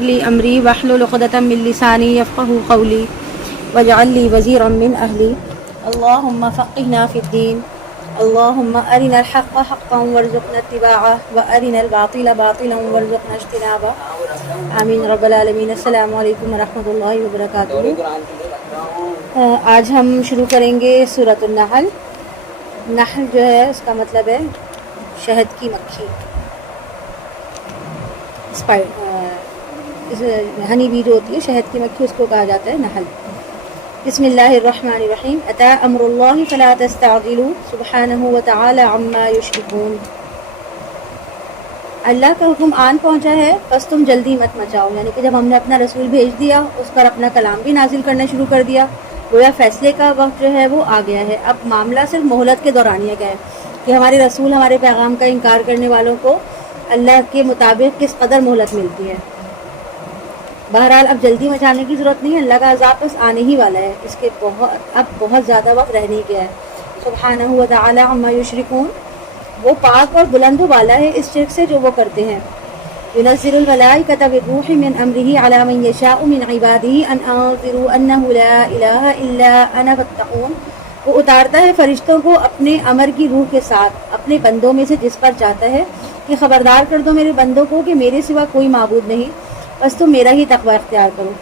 لی امری واحلل عقدۃ من لسانی یفقهوا قولی واجعل لی وزیرا من اہلی اللہم فقہنا فی الدین اللہم ارنا الحق حقا وارزقنا اتباعہ وارنا الباطل باطلا وارزقنا اجتنابہ آمین رب العالمین۔ السلام علیکم ورحمۃ اللہ وبرکاتہ۔ آج ہم شروع کریں گے سورۃ النحل۔ نحل جو ہے اس کا مطلب ہے شہد کی مکھی، ہنی بی جو ہوتی ہے شہد کی مکھی، اس کو کہا جاتا ہے نحل۔ بسم اللہ الرحمن الرحیم۔ اتی امر اللہ فلا تستعجلوا سبحانہ وتعالی عما یشرکون۔ اللہ کا حکم آن پہنچا ہے بس تم جلدی مت مچاؤ، یعنی کہ جب ہم نے اپنا رسول بھیج دیا، اس پر اپنا کلام بھی نازل کرنا شروع کر دیا، گویا فیصلے کا وقت جو ہے وہ آ گیا ہے۔ اب معاملہ صرف مہلت کے دورانیہ کا ہے کہ ہمارے رسول ہمارے پیغام کا انکار کرنے والوں کو اللہ کے مطابق کس قدر مہلت ملتی ہے۔ بہرحال اب جلدی مچانے کی ضرورت نہیں ہے، اللہ کا عذاب بس آنے ہی والا ہے، اس کے اب بہت زیادہ وقت رہ نہیں گیا ہے۔ سبحانہ و تعالی عما یشرکون، وہ پاک اور بلند و بالا ہے اس شرک سے جو وہ کرتے ہیں۔ ينزل الملائکۃ بالروح من امرہ علی من یشاء من عبادہ ان انذروا انہ لا الہ الا انا فاتقون، وہ اتارتا ہے فرشتوں کو اپنے امر کی روح کے ساتھ اپنے بندوں میں سے جس پر چاہتا ہے کہ خبردار کر دو میرے بندوں کو کہ میرے سوا کوئی معبود نہیں، بس تم میرا ہی تقوی اختیار کرو۔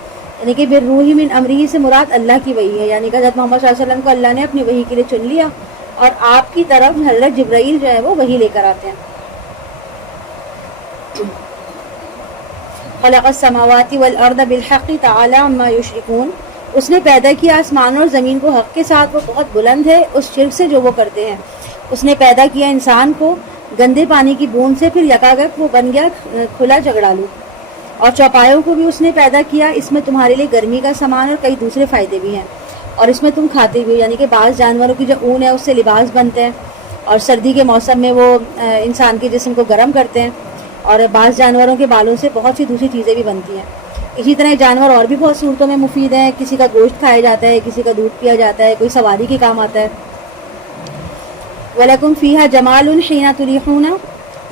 یعنی کہ بالروح من امرہ سے مراد اللہ کی وحی ہے، یعنی کہ حضرت محمد صلی اللہ علیہ وسلم کو اللہ نے اپنی وحی کے لیے چن لیا اور آپ کی طرف حضرت جبرائیل جو ہے وہ وحی لے کر آتے ہیں۔ خلق السماوات والارض بالحق تعالی عما یشرکون، اس نے پیدا کیا آسمان اور زمین کو حق کے ساتھ، وہ بہت بلند ہے اس شرک سے جو وہ کرتے ہیں۔ اس نے پیدا کیا انسان کو گندے پانی کی بوند سے، پھر یکاگک وہ بن گیا کھلا جھگڑالو۔ اور چوپایوں کو بھی اس نے پیدا کیا، اس میں تمہارے لیے گرمی کا سامان اور کئی دوسرے فائدے بھی ہیں، اور اس میں تم کھاتے بھی ہو، یعنی کہ بعض جانوروں کی جو اون ہے اس سے لباس بنتے ہیں، اور سردی کے موسم میں وہ انسان کے جسم کو گرم کرتے ہیں، اور بعض جانوروں کے بالوں سے بہت سی دوسری چیزیں بھی بنتی ہیں۔ اسی طرح جانور اور بھی بہت صورتوں میں مفید ہیں، کسی کا گوشت کھایا جاتا ہے، کسی کا دودھ پیا جاتا ہے، کوئی سواری کے کام آتا ہے۔ وَلَكُمْ فِيهَا جَمَالٌ حِينَ تُرِيحُونَ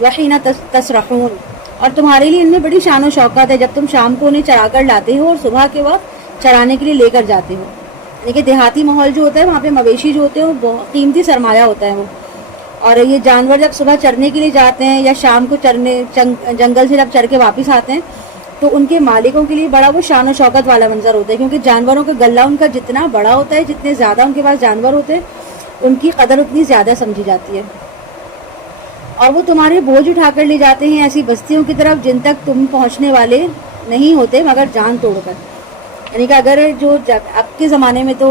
وَحِينَ تَسْرَحُونَ، اور تمہارے لیے ان میں بڑی شان و شوکت ہے جب تم شام کو انہیں چرا کر لاتے ہو اور صبح کے وقت چرانے کے لیے لے کر جاتے ہو۔ یعنی کہ دیہاتی ماحول جو ہوتا ہے وہاں پہ مویشی جو ہوتے ہیں وہ بہت قیمتی سرمایہ ہوتا ہے وہ، اور یہ جانور جب صبح چرنے کے لیے جاتے ہیں یا شام کو چرنے جنگل سے جب چر کے واپس آتے ہیں تو ان کے مالکوں کے لیے بڑا وہ شان و شوکت والا منظر ہوتا ہے، کیونکہ جانوروں کا غلہ ان کا جتنا بڑا ہوتا ہے، جتنے زیادہ ان کے پاس جانور ہوتے ہیں ان کی قدر اتنی زیادہ سمجھی جاتی ہے۔ اور وہ تمہارے بوجھ اٹھا کر لے جاتے ہیں ایسی بستیوں کی طرف جن تک تم پہنچنے والے نہیں ہوتے مگر جان توڑ کر۔ یعنی کہ اگر جو اب کے زمانے میں تو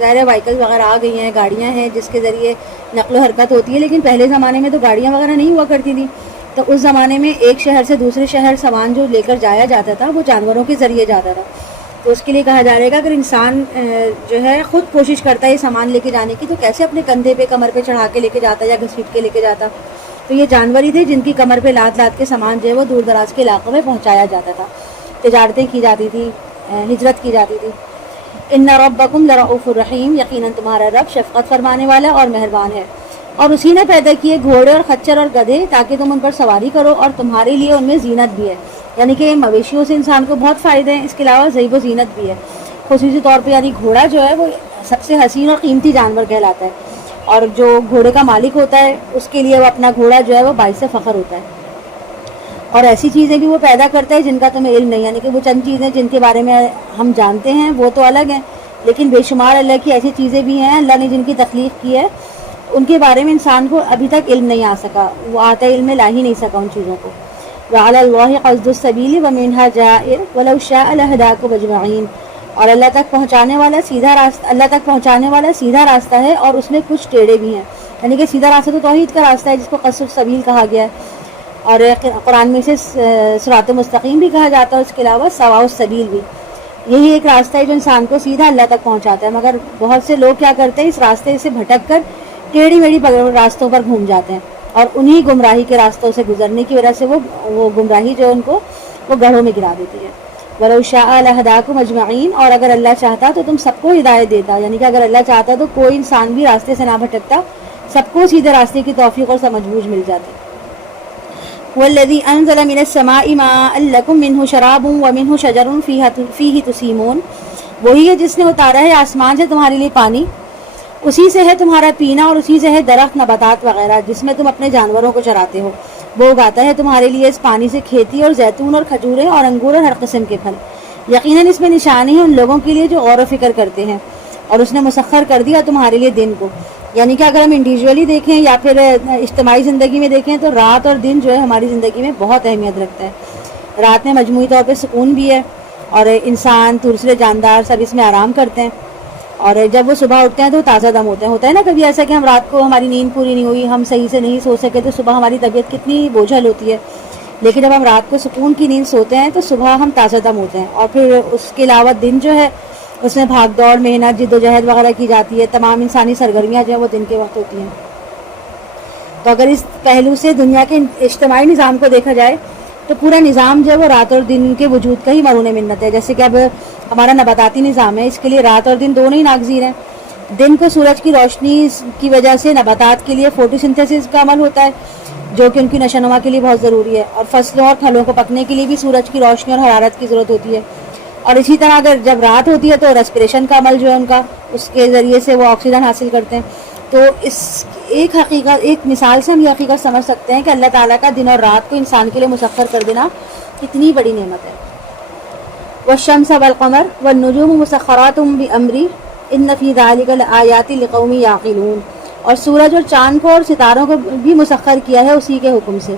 ظاہر وائیکل وغیرہ آ گئی ہیں، گاڑیاں ہیں جس کے ذریعے نقل و حرکت ہوتی ہے، لیکن پہلے زمانے میں تو گاڑیاں وغیرہ نہیں ہوا کرتی تھی، تو اس زمانے میں ایک شہر سے دوسرے شہر سامان جو لے کر جایا جاتا تھا وہ جانوروں کے ذریعے جاتا تھا۔ تو اس کے لیے کہا جائے گا اگر انسان جو ہے خود کوشش کرتا ہے سامان لے کے جانے کی تو کیسے اپنے کندھے پہ کمر پہ چڑھا کے لے کے جاتا یا گھسیٹ کے لے کے جاتا۔ تو یہ جانور ہی تھے جن کی کمر پہ لاد لاد کے سامان جو ہے وہ دور دراز کے علاقوں میں پہنچایا جاتا تھا، تجارتیں کی جاتی تھی، ہجرت کی جاتی تھی۔ ان ربکم لرؤوف الرحیم، یقیناً تمہارا رب شفقت فرمانے والا اور مہربان ہے۔ اور اسی نے پیدا کیے گھوڑے اور خچر اور گدھے تاکہ تم ان پر سواری کرو، اور تمہارے لیے ان میں زینت بھی ہے، یعنی کہ مویشیوں سے انسان کو بہت فائدے ہیں، اس کے علاوہ زیب و زینت بھی ہے۔ خصوصی طور پہ یعنی گھوڑا جو ہے وہ سب سے حسین اور قیمتی جانور کہلاتا ہے، اور جو گھوڑے کا مالک ہوتا ہے اس کے لیے وہ اپنا گھوڑا جو ہے وہ باعث فخر ہوتا ہے۔ اور ایسی چیزیں بھی وہ پیدا کرتا ہے جن کا تمہیں علم نہیں، یعنی کہ وہ چند چیزیں جن کے بارے میں ہم جانتے ہیں وہ تو الگ ہیں، لیکن بے شمار اللہ کی ایسی چیزیں بھی ہیں اللہ نے جن کی تخلیق کی ہے، ان کے بارے میں انسان کو ابھی تک علم نہیں آ سکا، وہ آتا علم میں لا ہی نہیں سکا ان چیزوں کو۔ وَعَلَى اللَّهِ قَصْدُ السَّبِيلِ وَمِنْهَا جَائِرٌ وَلَوْ شَاءَ لَهَدَاكُمْ أَجْمَعِينَ، اور اللہ تک پہنچانے والا سیدھا راستہ ہے، اور اس میں کچھ ٹیڑھے بھی ہیں، یعنی کہ سیدھا راستہ تو توحید کا راستہ ہے جس کو قصد السبیل کہا گیا ہے، اور قرآن میں اسے صراط مستقیم بھی کہا جاتا ہے، اس کے علاوہ سواء السبیل بھی۔ یہی ایک راستہ ہے جو انسان کو سیدھا اللہ تک پہنچاتا ہے، مگر بہت سے لوگ کیا کرتے ہیں اس راستے سے بھٹک کر ٹیڑھی میڑھی راستوں پر گھوم جاتے ہیں، اور انہی گمراہی کے راستوں سے گزرنے کی وجہ سے وہ گمراہی جو ان کو وہ گڑھوں میں گرا دیتی ہے۔ وَلَوْ شَاءَ لَهَدَاكُمْ أَجْمَعِينَ، اور اگر اللہ چاہتا تو تم سب کو ہدایت دیتا، یعنی کہ اگر اللہ چاہتا تو کوئی انسان بھی راستے سے نہ بھٹکتا، سب کو سیدھے راستے کی توفیق اور سمجھ بوجھ مل جاتی۔ والذی انزل من السماء ماء لکم منہ شراب ومنہ شجر فیہ تسیمون، وہی ہے جس نے اتارا ہے آسمان سے تمہارے لیے پانی، اسی سے ہے تمہارا پینا اور اسی سے ہے درخت نباتات وغیرہ جس میں تم اپنے جانوروں کو چراتے ہو، وہ اگاتا ہے تمہارے لیے اس پانی سے کھیتی اور زیتون اور کھجوریں اور انگور اور ہر قسم کے پھل، یقیناً اس میں نشانی ہے ان لوگوں کے لیے جو غور و فکر کرتے ہیں، اور اس نے مسخر کر دیا تمہارے لیے دن کو، یعنی کہ اگر ہم انڈیویجولی دیکھیں یا پھر اجتماعی زندگی میں دیکھیں تو رات اور دن جو ہے ہماری زندگی میں بہت اہمیت رکھتا ہے۔ رات میں مجموعی طور پہ سکون بھی ہے اور انسان دوسرے جاندار سب اس میں آرام کرتے ہیں، اور جب وہ صبح اٹھتے ہیں تو تازہ دم ہوتے ہیں۔ ہوتا ہے نا کبھی ایسا کہ ہم رات کو ہماری نیند پوری نہیں ہوئی، ہم صحیح سے نہیں سو سکے تو صبح ہماری طبیعت کتنی بوجھل ہوتی ہے، لیکن جب ہم رات کو سکون کی نیند سوتے ہیں تو صبح ہم تازہ دم ہوتے ہیں۔ اور پھر اس کے علاوہ دن جو ہے اس میں بھاگ دوڑ، محنت، جد و جہد وغیرہ کی جاتی ہے، تمام انسانی سرگرمیاں جو ہیں وہ دن کے وقت ہوتی ہیں۔ تو اگر اس پہلو سے دنیا کے اجتماعی نظام کو دیکھا جائے تو پورا نظام جو ہے وہ رات اور دن کے وجود کا ہی مرہون منت ہے۔ جیسے کہ اب ہمارا نباتاتی نظام ہے، اس کے لیے رات اور دن دونوں ہی ناگزیر ہیں۔ دن کو سورج کی روشنی کی وجہ سے نباتات کے لیے فوٹو سنتھیسس کا عمل ہوتا ہے جو کہ ان کی نشو و نما کے لیے بہت ضروری ہے، اور فصلوں اور پھلوں کو پکنے کے لیے بھی سورج کی روشنی اور حرارت کی ضرورت ہوتی ہے۔ اور اسی طرح اگر جب رات ہوتی ہے تو ریسپریشن کا عمل جو ہے ان کا، اس کے ذریعے سے وہ آکسیجن حاصل کرتے ہیں۔ تو اس ایک مثال سے ہم یہ حقیقت سمجھ سکتے ہیں کہ اللہ تعالیٰ کا دن اور رات کو انسان کے لیے مسخر کر دینا کتنی بڑی نعمت ہے۔ والشمس والقمر والنجوم مسخرات بأمری ان فی ذلک لآیات لقوم یعقلون، اور سورج اور چاند کو اور ستاروں کو بھی مسخر کیا ہے اسی کے حکم سے،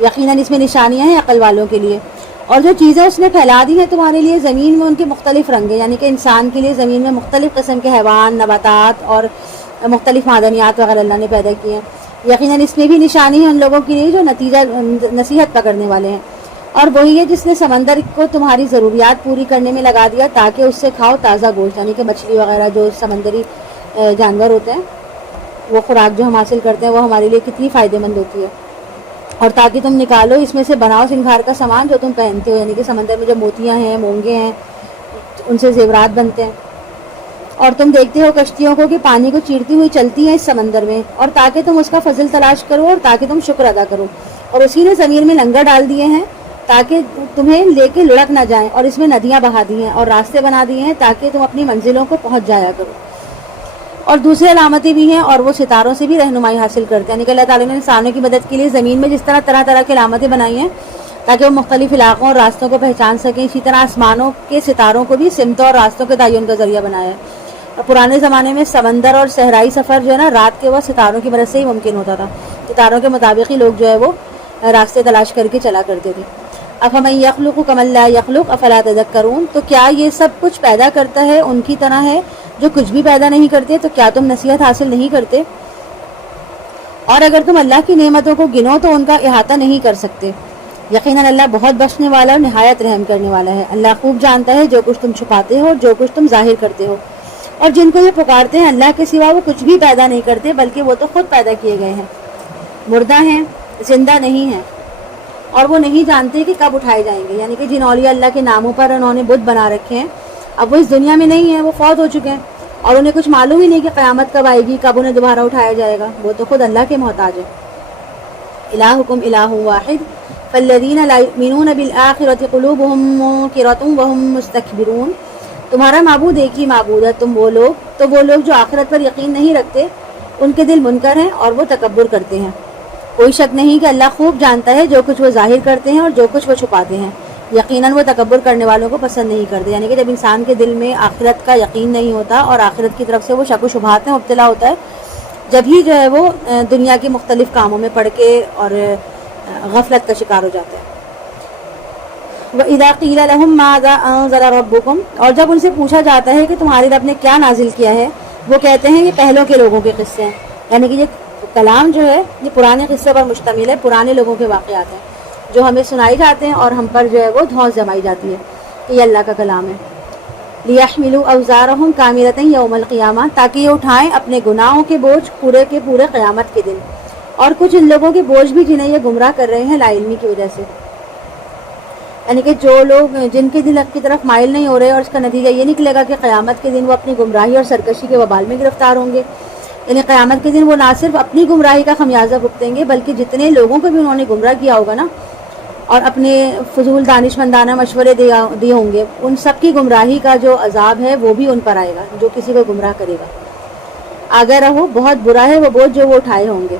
یقیناً اس میں نشانیاں ہیں عقل والوں کے لیے۔ اور جو چیزیں اس نے پھیلا دی ہیں تمہارے لیے زمین میں، ان کے مختلف رنگ ہیں، یعنی کہ انسان کے لیے زمین میں مختلف قسم کے حیوان، نباتات اور مختلف معدنیات وغیرہ اللہ نے پیدا کیے ہیں، یقیناً اس میں بھی نشانی ہے ان لوگوں کے لیے جو نصیحت پکڑنے والے ہیں۔ اور وہی ہے جس نے سمندر کو تمہاری ضروریات پوری کرنے میں لگا دیا تاکہ اس سے کھاؤ تازہ گوشت، یعنی کہ مچھلی وغیرہ جو سمندری جانور ہوتے ہیں، وہ خوراک جو ہم حاصل کرتے ہیں وہ ہمارے لیے کتنی فائدہ مند ہوتی ہے۔ اور تاکہ تم نکالو اس میں سے بناؤ سنگھار کا سامان جو تم پہنتے ہو، یعنی کہ سمندر میں جو موتیاں ہیں، مونگے ہیں، ان سے زیورات بنتے ہیں۔ اور تم دیکھتے ہو کشتیوں کو کہ پانی کو چیرتی ہوئی چلتی ہیں اس سمندر میں، اور تاکہ تم اس کا فضل تلاش کرو اور تاکہ تم شکر ادا کرو۔ اور اسی نے زمین میں لنگر ڈال دیے ہیں تاکہ تمہیں لے کے لڑک نہ جائیں، اور اس میں ندیاں بہا دی ہیں اور راستے بنا دیے ہیں تاکہ تم اپنی منزلوں کو پہنچ جایا کرو۔ اور دوسری علامتیں بھی ہیں، اور وہ ستاروں سے بھی رہنمائی حاصل کرتے ہیں، یعنی کہ اللہ تعالیٰ نے انسانوں کی مدد کے لیے زمین میں جس طرح طرح طرح کی علامتیں بنائی ہیں تاکہ وہ مختلف علاقوں اور راستوں کو پہچان سکیں، اسی طرح آسمانوں کے ستاروں کو بھی سمتوں اور راستوں کے تعین کا ذریعہ بنایا ہے۔ اور پرانے زمانے میں سمندر اور صحرائی سفر جو ہے نا رات کے وقت ستاروں کی مدد سے ہی ممکن ہوتا تھا، ستاروں کے مطابق ہی لوگ جو ہے وہ راستے تلاش کر کے چلا کرتے تھے۔ افمن یخلق کمن لا یخلق افلا تذکرون، تو کیا یہ سب کچھ پیدا کرتا ہے ان کی طرح ہے جو کچھ بھی پیدا نہیں کرتے، تو کیا تم نصیحت حاصل نہیں کرتے؟ اور اگر تم اللہ کی نعمتوں کو گنو تو ان کا احاطہ نہیں کر سکتے، یقیناً اللہ بہت بخشنے والا اور نہایت رحم کرنے والا ہے۔ اللہ خوب جانتا ہے جو کچھ تم چھپاتے ہو اور جو کچھ تم ظاہر کرتے ہو۔ اور جن کو یہ پکارتے ہیں اللہ کے سوا وہ کچھ بھی پیدا نہیں کرتے بلکہ وہ تو خود پیدا کیے گئے ہیں، مردہ ہیں، زندہ نہیں ہیں، اور وہ نہیں جانتے کہ کب اٹھائے جائیں گے، یعنی کہ جن اولیاء اللہ کے ناموں پر انہوں نے بت بنا رکھے ہیں اب وہ اس دنیا میں نہیں ہیں، وہ فوت ہو چکے ہیں، اور انہیں کچھ معلوم ہی نہیں کہ قیامت کب آئے گی، کب انہیں دوبارہ اٹھایا جائے گا، وہ تو خود اللہ کے محتاج ہے۔ الہکم الہ واحد فالذین لا یؤمنون بالآخرۃ قلوبہم منکرۃ وہم مستکبرون، تمہارا معبود ایک ہی معبود ہے، وہ لوگ جو آخرت پر یقین نہیں رکھتے ان کے دل منکر ہیں اور وہ تکبر کرتے ہیں۔ کوئی شک نہیں کہ اللہ خوب جانتا ہے جو کچھ وہ ظاہر کرتے ہیں اور جو کچھ وہ چھپاتے ہیں، یقیناً وہ تکبر کرنے والوں کو پسند نہیں کرتے، یعنی کہ جب انسان کے دل میں آخرت کا یقین نہیں ہوتا اور آخرت کی طرف سے وہ شک و شبہات میں مبتلا ہوتا ہے، جب ہی جو ہے وہ دنیا کے مختلف کاموں میں پڑ کے اور غفلت کا شکار ہو جاتا ہے۔ وَإِذَا قِيلَ لَهُم مَّاذَا أَنزَلَ رَبُّكُمْ، اور جب ان سے پوچھا جاتا ہے کہ تمہارے رب نے کیا نازل کیا ہے، وہ کہتے ہیں یہ پہلوں کے لوگوں کے قصے ہیں، یعنی کہ یہ کلام جو ہے یہ پرانے قصے پر مشتمل ہے، پرانے لوگوں کے واقعات ہیں جو ہمیں سنائی جاتے ہیں اور ہم پر جو ہے وہ دھونس جمائی جاتی ہے کہ یہ اللہ کا کلام ہے۔ لِيَحْمِلُوا أَوْزَارَهُمْ كَامِلَةً يَوْمَ الْقِيَامَةِ، تاکہ یہ اٹھائیں اپنے گناہوں کے بوجھ پورے کے پورے قیامت کے دن، اور کچھ ان لوگوں کے بوجھ بھی جنہیں یہ گمراہ کر رہے ہیں لا علمی کی وجہ سے، یعنی کہ جو لوگ جن کے دل حق کی طرف مائل نہیں ہو رہے، اور اس کا نتیجہ یہ نکلے گا کہ قیامت کے دن وہ اپنی گمراہی اور سرکشی کے وبال میں گرفتار ہوں گے۔ یعنی قیامت کے دن وہ نہ صرف اپنی گمراہی کا خمیازہ بھگتیں گے بلکہ جتنے لوگوں کو بھی انہوں نے گمراہ کیا ہوگا نا اور اپنے فضول دانش مندانہ مشورے دیے ہوں گے، ان سب کی گمراہی کا جو عذاب ہے وہ بھی ان پر آئے گا جو کسی کو گمراہ کرے گا۔ آگے رہو، بہت برا ہے وہ بوجھ جو وہ اٹھائے ہوں گے۔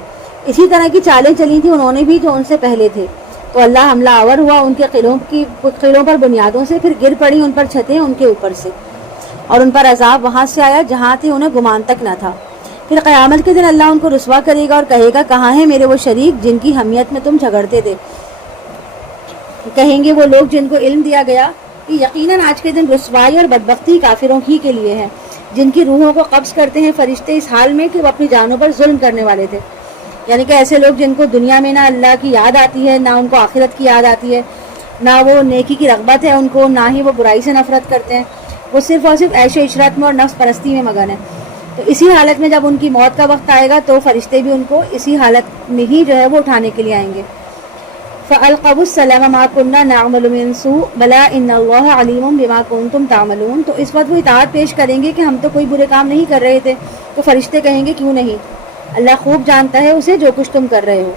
اسی طرح کی چالیں چلی تھیں انہوں نے بھی جو ان سے پہلے تھے، تو اللہ حملہ آور ہوا ان کے قلعوں پر بنیادوں سے، پھر گر پڑی ان پر چھتیں ان کے اوپر سے، اور ان پر عذاب وہاں سے آیا جہاں تھے انہیں گمان تک نہ تھا۔ پھر قیامت کے دن اللہ ان کو رسوا کرے گا اور کہے گا کہاں ہیں میرے وہ شریک جن کی حمیت میں تم جھگڑتے تھے؟ کہیں گے وہ لوگ جن کو علم دیا گیا کہ یقیناً آج کے دن رسوائی اور بدبختی کافروں ہی کے لیے ہے، جن کی روحوں کو قبض کرتے ہیں فرشتے اس حال میں کہ وہ اپنی جانوں پر ظلم کرنے والے تھے۔ یعنی کہ ایسے لوگ جن کو دنیا میں نہ اللہ کی یاد آتی ہے، نہ ان کو آخرت کی یاد آتی ہے، نہ وہ نیکی کی رغبت ہے ان کو، نہ ہی وہ برائی سے نفرت کرتے ہیں، وہ صرف اور صرف عیش و عشرت میں اور نفس پرستی میں مگن ہے۔ تو اسی حالت میں جب ان کی موت کا وقت آئے گا تو فرشتے بھی ان کو اسی حالت میں ہی جو ہے وہ اٹھانے کے لیے آئیں گے۔ فَأَلْقَوُا السَّلَامَ مَا كُنَّا نَعْمَلُ مِن سُوءٍ بَلَىٰ إِنَّ اللَّهَ عَلِيمٌ بِمَا كُنتُمْ تَعْمَلُونَ۔ تو اس وقت وہ اطاعت پیش کریں گے کہ ہم تو کوئی برے کام نہیں کر رہے تھے، تو فرشتے کہیں گے کیوں نہیں، اللہ خوب جانتا ہے اسے جو کچھ تم کر رہے ہو۔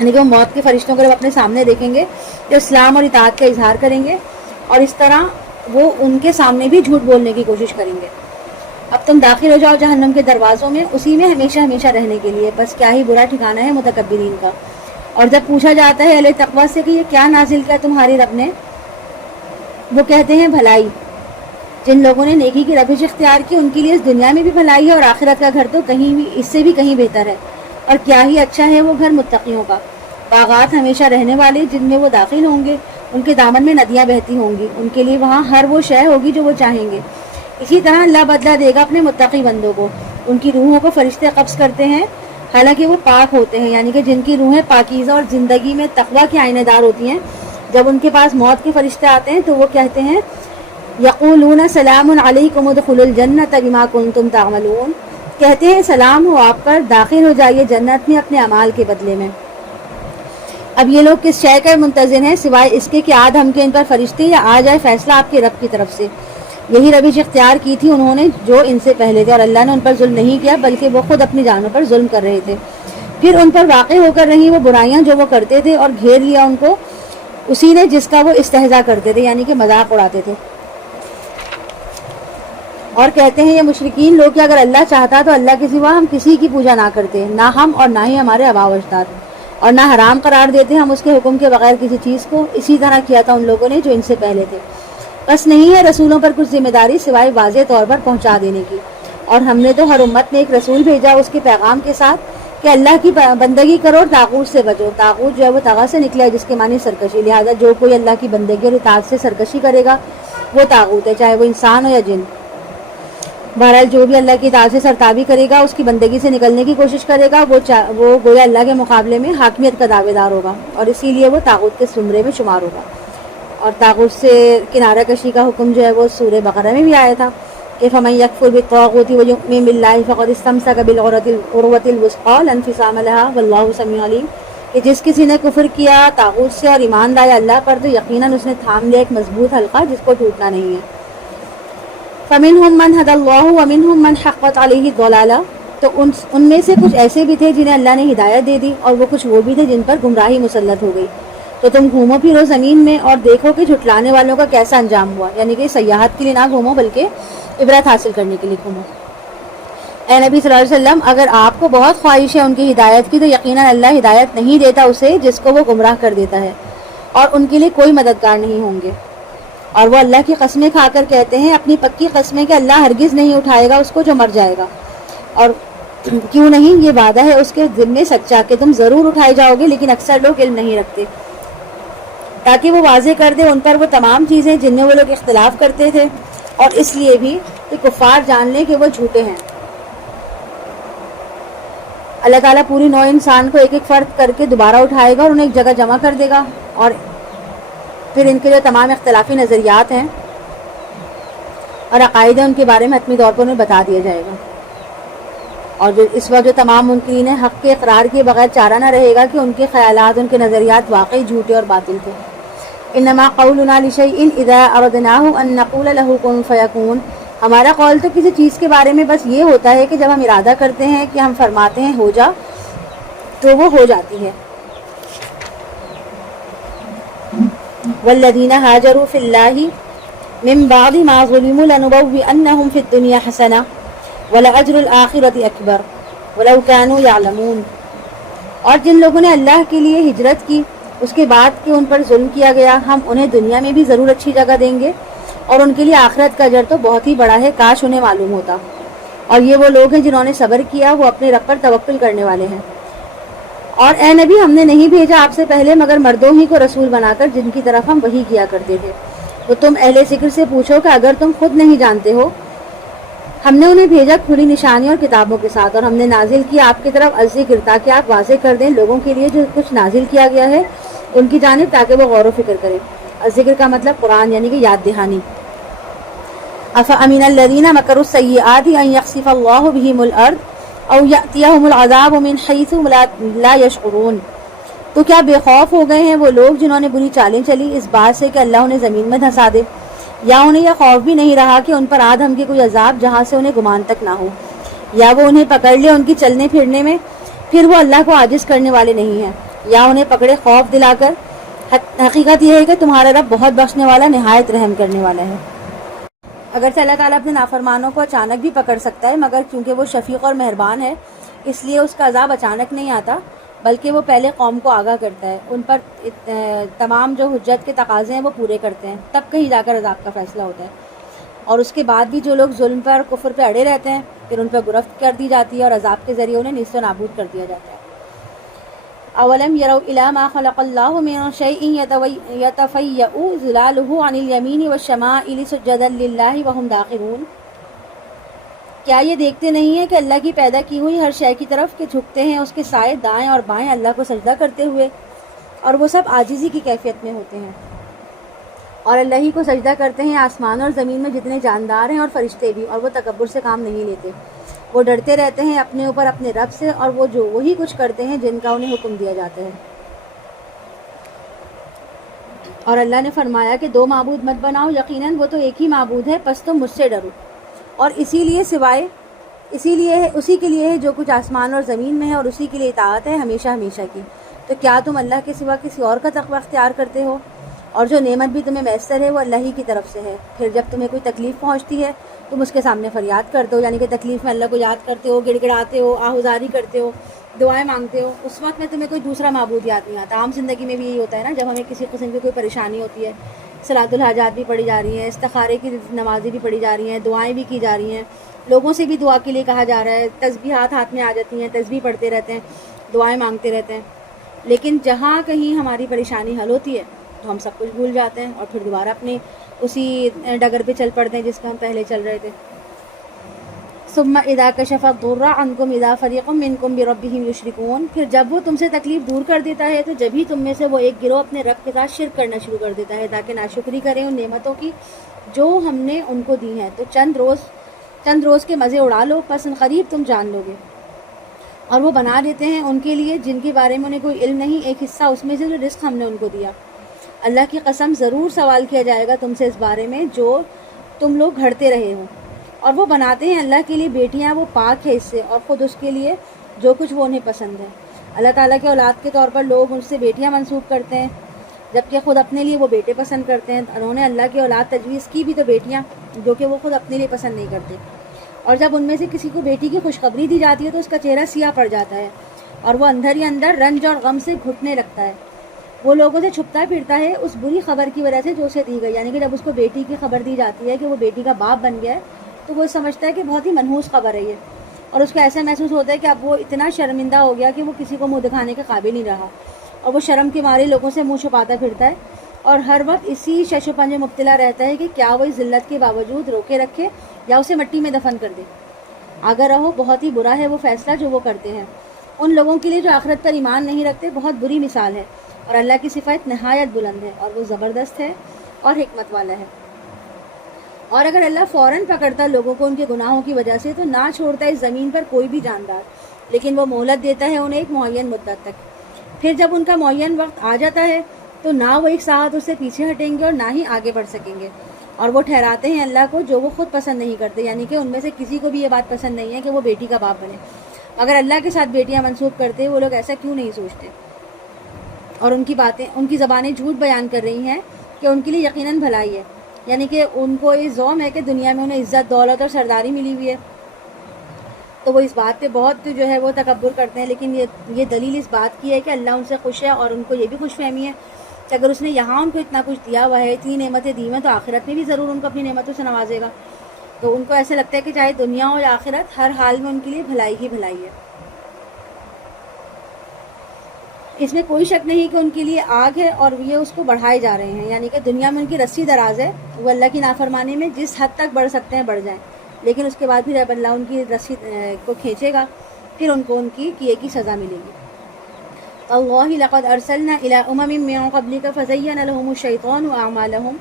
یعنی کہ وہ موت کے فرشتوں کو جب اپنے سامنے دیکھیں گے تو اسلام اور اطاعت کا اظہار کریں گے، اور اس طرح وہ ان کے سامنے بھی جھوٹ بولنے کی کوشش کریں گے۔ اب تم داخل ہو جاؤ جہنم کے دروازوں میں، اسی میں ہمیشہ ہمیشہ رہنے کے لیے، بس کیا ہی برا ٹھکانہ ہے متکبرین کا۔ اور جب پوچھا جاتا ہے اہل تقویٰ سے کہ یہ کیا نازل کیا تمہاری رب نے، وہ کہتے ہیں بھلائی۔ جن لوگوں نے نیکی کی روش اختیار کی ان کے لیے اس دنیا میں بھی بھلائی ہے، اور آخرت کا گھر تو کہیں بھی اس سے بھی کہیں بہتر ہے، اور کیا ہی اچھا ہے وہ گھر متقیوں کا۔ باغات ہمیشہ رہنے والے جن میں وہ داخل ہوں گے، ان کے دامن میں ندیاں بہتی ہوں گی، ان کے لیے وہاں ہر وہ شے ہوگی جو وہ چاہیں گے۔ اسی طرح اللہ بدلہ دے گا اپنے متقی بندوں کو، ان کی روحوں کو فرشتے قبض کرتے ہیں حالانکہ وہ پاک ہوتے ہیں، یعنی کہ جن کی روحیں پاکیزہ اور زندگی میں تقویٰ کی آئینہ دار ہوتی ہیں، جب ان کے پاس موت کے فرشتے آتے ہیں تو وہ کہتے ہیں یقولون سلام علیکم ادخلوا الجنۃ بما کنتم تعملون، کہتے ہیں سلام ہو آپ پر، داخل ہو جائیے جنت میں اپنے اعمال کے بدلے میں۔ اب یہ لوگ کس شے کا منتظر ہیں سوائے اس کے کہ آ دھمکے ان پر فرشتے یا آ جائے فیصلہ آپ کے رب کی طرف سے۔ یہی روش اختیار کی تھی انہوں نے جو ان سے پہلے تھے، اور اللہ نے ان پر ظلم نہیں کیا بلکہ وہ خود اپنی جانوں پر ظلم کر رہے تھے۔ پھر ان پر واقع ہو کر رہی وہ برائیاں جو وہ کرتے تھے، اور گھیر لیا ان کو اسی نے جس کا وہ استہزاء کرتے تھے، یعنی کہ مذاق اڑاتے تھے۔ اور کہتے ہیں یہ مشرکین لوگ کہ اگر اللہ چاہتا تو اللہ کے سوا ہم کسی کی پوجا نہ کرتے، نہ ہم اور نہ ہی ہمارے آباء و اجداد، اور نہ حرام قرار دیتے ہم اس کے حکم کے بغیر کسی چیز کو۔ اسی طرح کیا تھا ان لوگوں نے جو ان سے پہلے تھے۔ بس نہیں ہے رسولوں پر کچھ ذمہ داری سوائے واضح طور پر پہنچا دینے کی، اور ہم نے تو ہر امت میں ایک رسول بھیجا اس کے پیغام کے ساتھ کہ اللہ کی بندگی کرو اور طاغوت سے بچو۔ طاغوت جو ہے وہ طغى سے نکلا ہے جس کے معنی سرکشی، لہٰذا جو کوئی اللہ کی بندگی اور اطاعت سے سرکشی کرے گا وہ طاغوت ہے، چاہے وہ انسان ہو یا جن۔ بہرحال جو بھی اللہ کی اطاعت سے سرتابی کرے گا، اس کی بندگی سے نکلنے کی کوشش کرے گا، وہ گویا اللہ کے مقابلے میں حاکمیت کا دعوے دار ہوگا، اور اسی لیے وہ طاغوت کے زمرے میں شمار ہوگا۔ اور طاغوت سے کنارہ کشی کا حکم جو ہے وہ سورہ بقرہ میں بھی آیا تھا کہ فَمَن يَكْفُرْ بِالطَّاغُوتِ وَيُؤْمِن بِاللَّهِ فَقَدِ اسْتَمْسَكَ بِالْعُرْوَةِ الْوُثْقَىٰ لَا انفِصَامَ لَهَا وَاللَّهُ سَمِيعٌ عَلِيمٌ، کہ جس کسی نے کفر کیا طاغوت سے اور ایمان لایا اللہ پر تو یقیناً اس نے تھام لیا ایک مضبوط حلقہ جس کو ٹوٹنا نہیں ہے۔ فَمِنْهُم مَّنْ هَدَى اللَّهُ وَمِنْهُم مَّنْ حَقَّتْ عَلَيْهِ الضَّلَالَةُ، تو ان میں سے کچھ ایسے بھی تھے جنہیں اللہ نے ہدایت دے دی، اور وہ کچھ وہ بھی تھے جن پر گمراہی مسلط ہو گئی۔ تو تم گھومو پھرو زمین میں اور دیکھو کہ جھٹلانے والوں کا کیسا انجام ہوا، یعنی کہ سیاحت کے لیے نہ گھومو بلکہ عبرت حاصل کرنے کے لیے گھومو۔ اے نبی صلی اللہ علیہ وسلم، اگر آپ کو بہت خواہش ہے ان کی ہدایت کی تو یقیناً اللہ ہدایت نہیں دیتا اسے جس کو وہ گمراہ کر دیتا ہے، اور ان کے لیے کوئی مددگار نہیں ہوں گے۔ اور وہ اللہ کی قسمیں کھا کر کہتے ہیں اپنی پکی قسمیں کہ اللہ ہرگز نہیں اٹھائے گا اس کو جو مر جائے گا، اور کیوں نہیں، یہ وعدہ ہے اس کے ذمے سچا کہ تم ضرور اٹھائے جاؤ گے، لیکن اکثر لوگ علم نہیں رکھتے، تاکہ وہ واضح کر دے ان پر وہ تمام چیزیں جن میں وہ لوگ اختلاف کرتے تھے، اور اس لیے بھی کہ کفار جان لیں کہ وہ جھوٹے ہیں۔ اللہ تعالیٰ پوری نوع انسان کو ایک ایک فرد کر کے دوبارہ اٹھائے گا اور انہیں ایک جگہ جمع کر دے گا، اور پھر ان کے جو تمام اختلافی نظریات ہیں اور عقائد ہیں ان کے بارے میں حتمی طور پر انہیں بتا دیا جائے گا، اور جو اس وقت جو تمام منکرین حق کے اقرار کے بغیر چارہ نہ رہے گا کہ ان کے خیالات، ان کے نظریات واقعی جھوٹے اور باطل تھے۔ انما قولنا لشیء اذا اردناه ان نقول له کن فیکون، ہمارا قول تو کسی چیز کے بارے میں بس یہ ہوتا ہے کہ جب ہم ارادہ کرتے ہیں کہ ہم فرماتے ہیں ہو جا تو وہ ہو جاتی ہے. والذین ہاجروا فی اللہ من بعد ما ظلموا لنبوئنہم فی الدنیا حسنہ ولأجر الآخرۃ اکبر ولو كانوا یعلمون. اور جن لوگوں نے اللہ کے لیے ہجرت کی اس کے بعد کہ ان پر ظلم کیا گیا، ہم انہیں دنیا میں بھی ضرور اچھی جگہ دیں گے اور ان کے لیے آخرت کا اجر تو بہت ہی بڑا ہے، کاش انہیں معلوم ہوتا. اور یہ وہ لوگ ہیں جنہوں نے صبر کیا، وہ اپنے رب پر توکل کرنے والے ہیں. اور اے نبی، ہم نے نہیں بھیجا آپ سے پہلے مگر مردوں ہی کو رسول بنا کر جن کی طرف ہم وحی کیا کرتے تھے. تو تم اہل ذکر سے پوچھو کہ اگر تم خود نہیں جانتے ہو، ہم نے انہیں بھیجا کھلی نشانیوں اور کتابوں کے ساتھ، اور ہم نے نازل کیا آپ کی طرف الذکر تاکہ آپ واضح کر دیں لوگوں کے لیے جو کچھ نازل کیا گیا ہے ان کی جانب، تاکہ وہ غور و فکر کریں. الذکر کا مطلب قرآن یعنی کہ یاد دہانی. افامن الذین مکروا السیئات ان یخسف اللہ بہم الارض او یأتیہم العذاب من حیث لا یشعرون. تو کیا بے خوف ہو گئے ہیں وہ لوگ جنہوں نے بری چالیں چلی اس بات سے کہ اللہ انہیں زمین میں دھسا دے، یا انہیں یہ خوف بھی نہیں رہا کہ ان پر آ ہم کے کوئی عذاب جہاں سے انہیں گمان تک نہ ہو، یا وہ انہیں پکڑ لے ان کی چلنے پھرنے میں، پھر وہ اللہ کو عاجز کرنے والے نہیں ہیں، یا انہیں پکڑے خوف دلا کر. حقیقت یہ ہے کہ تمہارا رب بہت بخشنے والا نہایت رحم کرنے والا ہے. اگرچہ اللہ تعالیٰ اپنے نافرمانوں کو اچانک بھی پکڑ سکتا ہے، مگر کیونکہ وہ شفیق اور مہربان ہے اس لیے اس کا عذاب اچانک نہیں آتا، بلکہ وہ پہلے قوم کو آگاہ کرتا ہے، ان پر تمام جو حجت کے تقاضے ہیں وہ پورے کرتے ہیں، تب کہیں جا کر عذاب کا فیصلہ ہوتا ہے. اور اس کے بعد بھی جو لوگ ظلم پر کفر پہ اڑے رہتے ہیں پھر ان پر گرفت کر دی جاتی ہے اور عذاب کے ذریعے انہیں نیست و نابود کر دیا جاتا ہے. اولم یروا الی ما خلق اللہ من شیء یتفیأ ظلالہ عن الیمین والشمائل سجدا للہ وہم داخرون. کیا یہ دیکھتے نہیں ہیں کہ اللہ کی پیدا کی ہوئی ہر شے کی طرف کہ جھکتے ہیں اس کے سائے دائیں اور بائیں اللہ کو سجدہ کرتے ہوئے، اور وہ سب عاجزی کی کیفیت میں ہوتے ہیں. اور اللہ ہی کو سجدہ کرتے ہیں آسمان اور زمین میں جتنے جاندار ہیں اور فرشتے بھی، اور وہ تکبر سے کام نہیں لیتے. وہ ڈرتے رہتے ہیں اپنے اوپر اپنے رب سے، اور وہ جو وہی کچھ کرتے ہیں جن کا انہیں حکم دیا جاتا ہے. اور اللہ نے فرمایا کہ دو معبود مت بناؤ، یقیناً وہ تو ایک ہی معبود ہے، پس تم مجھ سے ڈرو. اور اسی کے لیے ہے جو کچھ آسمان اور زمین میں ہے، اور اسی کے لیے اطاعت ہے ہمیشہ ہمیشہ کی. تو کیا تم اللہ کے سوا کسی اور کا تقوی اختیار کرتے ہو؟ اور جو نعمت بھی تمہیں میسر ہے وہ اللہ ہی کی طرف سے ہے. پھر جب تمہیں کوئی تکلیف پہنچتی ہے تم اس کے سامنے فریاد کرتے ہو، یعنی کہ تکلیف میں اللہ کو یاد کرتے ہو، گڑ گڑاتے ہو، آہوزاری کرتے ہو، دعائیں مانگتے ہو. اس وقت میں تمہیں کوئی دوسرا معبود یاد نہیں آتا. عام زندگی میں بھی یہی ہوتا ہے نا، جب ہمیں کسی قسم کی کوئی پریشانی ہوتی ہے، صلاۃ الحاجات بھی پڑھی جا رہی ہیں، استخارے کی نمازیں بھی پڑھی جا رہی ہیں، دعائیں بھی کی جا رہی ہیں، لوگوں سے بھی دعا کے لیے کہا جا رہا ہے، تسبیحات ہاتھ میں آ جاتی ہیں، تسبیح پڑھتے رہتے ہیں، دعائیں مانگتے رہتے ہیں. لیکن جہاں کہیں ہماری پریشانی حل ہوتی ہے تو ہم سب کچھ بھول جاتے ہیں اور پھر دوبارہ اپنے اسی ڈگر پہ چل پڑتے ہیں جس کا ہم پہلے چل رہے تھے. ثم اذا کشف الضر عنکم اذا فریق منکم بربہم یشرکون. پھر جب وہ تم سے تکلیف دور کر دیتا ہے تو جب ہی تم میں سے وہ ایک گروہ اپنے رب کے ساتھ شرک کرنا شروع کر دیتا ہے تاکہ ناشکری کریں ان نعمتوں کی جو ہم نے ان کو دی ہیں. تو چند روز کے مزے اڑا لو، پس قریب تم جان لو گے. اور وہ بنا دیتے ہیں ان کے لیے جن کے بارے میں انہیں کوئی علم نہیں ایک حصہ اس میں سے جو رزق ہم نے ان کو دیا. اللہ کی قسم ضرور سوال کیا جائے گا تم سے اس بارے میں جو تم لوگ گھڑتے رہے ہو. اور وہ بناتے ہیں اللہ کے لیے بیٹیاں، وہ پاک ہے اس سے، اور خود اس کے لیے جو کچھ وہ انہیں پسند ہے. اللہ تعالیٰ کے اولاد کے طور پر لوگ ان سے بیٹیاں منسوب کرتے ہیں جبکہ خود اپنے لیے وہ بیٹے پسند کرتے ہیں. انہوں نے اللہ کی اولاد تجویز کی بھی تو بیٹیاں جو کہ وہ خود اپنے لیے پسند نہیں کرتے. اور جب ان میں سے کسی کو بیٹی کی خوشخبری دی جاتی ہے تو اس کا چہرہ سیاہ پڑ جاتا ہے اور وہ اندر ہی اندر رنج اور غم سے گھٹنے لگتا ہے. وہ لوگوں سے چھپتا پھرتا ہے اس بری خبر کی وجہ سے جو اسے دی گئی. یعنی کہ جب اس کو بیٹی کی خبر دی جاتی ہے کہ وہ بیٹی کا باپ بن گیا ہے تو وہ سمجھتا ہے کہ بہت ہی منحوس خبر ہے یہ، اور اس کو ایسا محسوس ہوتا ہے کہ اب وہ اتنا شرمندہ ہو گیا کہ وہ کسی کو منہ دکھانے کے قابل نہیں رہا، اور وہ شرم کے مارے لوگوں سے منہ چھپاتا پھرتا ہے اور ہر وقت اسی شش و پنج میں مبتلا رہتا ہے کہ کیا وہ اس ذلت کے باوجود روکے رکھے یا اسے مٹی میں دفن کر دے. اگر رہو بہت ہی برا ہے وہ فیصلہ جو وہ کرتے ہیں. ان لوگوں کے لیے جو آخرت پر ایمان نہیں رکھتے بہت بری مثال ہے. اور اللہ کی صفات نہایت بلند ہے اور وہ زبردست ہے اور حکمت والا ہے. اور اگر اللہ فوراً پکڑتا لوگوں کو ان کے گناہوں کی وجہ سے تو نہ چھوڑتا اس زمین پر کوئی بھی جاندار، لیکن وہ مہلت دیتا ہے انہیں ایک معین مدت تک. پھر جب ان کا معین وقت آ جاتا ہے تو نہ وہ ایک ساتھ اس سے پیچھے ہٹیں گے اور نہ ہی آگے بڑھ سکیں گے. اور وہ ٹھہراتے ہیں اللہ کو جو وہ خود پسند نہیں کرتے، یعنی کہ ان میں سے کسی کو بھی یہ بات پسند نہیں ہے کہ وہ بیٹی کا باپ بنے۔ اگر اللہ کے ساتھ بیٹیاں منسوب کرتے وہ لوگ ایسا کیوں نہیں سوچتے؟ اور ان کی زبانیں جھوٹ بیان کر رہی ہیں کہ ان کے لیے یقیناً بھلائی ہے، یعنی کہ ان کو یہ زوم ہے کہ دنیا میں انہیں عزت، دولت اور سرداری ملی ہوئی ہے، تو وہ اس بات پہ بہت جو ہے وہ تکبر کرتے ہیں۔ لیکن یہ دلیل اس بات کی ہے کہ اللہ ان سے خوش ہے، اور ان کو یہ بھی خوش فہمی ہے کہ اگر اس نے یہاں ان کو اتنا کچھ دیا ہوا ہے، اتنی نعمتیں دی ہیں، تو آخرت میں بھی ضرور ان کو اپنی نعمتوں سے نوازے گا۔ تو ان کو ایسا لگتا ہے کہ چاہے دنیا ہو یا آخرت، ہر حال میں ان کے لیے بھلائی ہی بھلائی ہے۔ اس میں کوئی شک نہیں کہ ان کے لیے آگ ہے اور یہ اس کو بڑھائے جا رہے ہیں، یعنی کہ دنیا میں ان کی رسی دراز ہے، وہ اللہ کی نافرمانی میں جس حد تک بڑھ سکتے ہیں بڑھ جائیں، لیکن اس کے بعد بھی رب اللہ ان کی رسی کو کھینچے گا، پھر ان کو ان کی کیے کی سزا ملے گی۔ اللہ لقد ارسلنا الى امم من قبلك فزين لهم الشیطان اعمالهم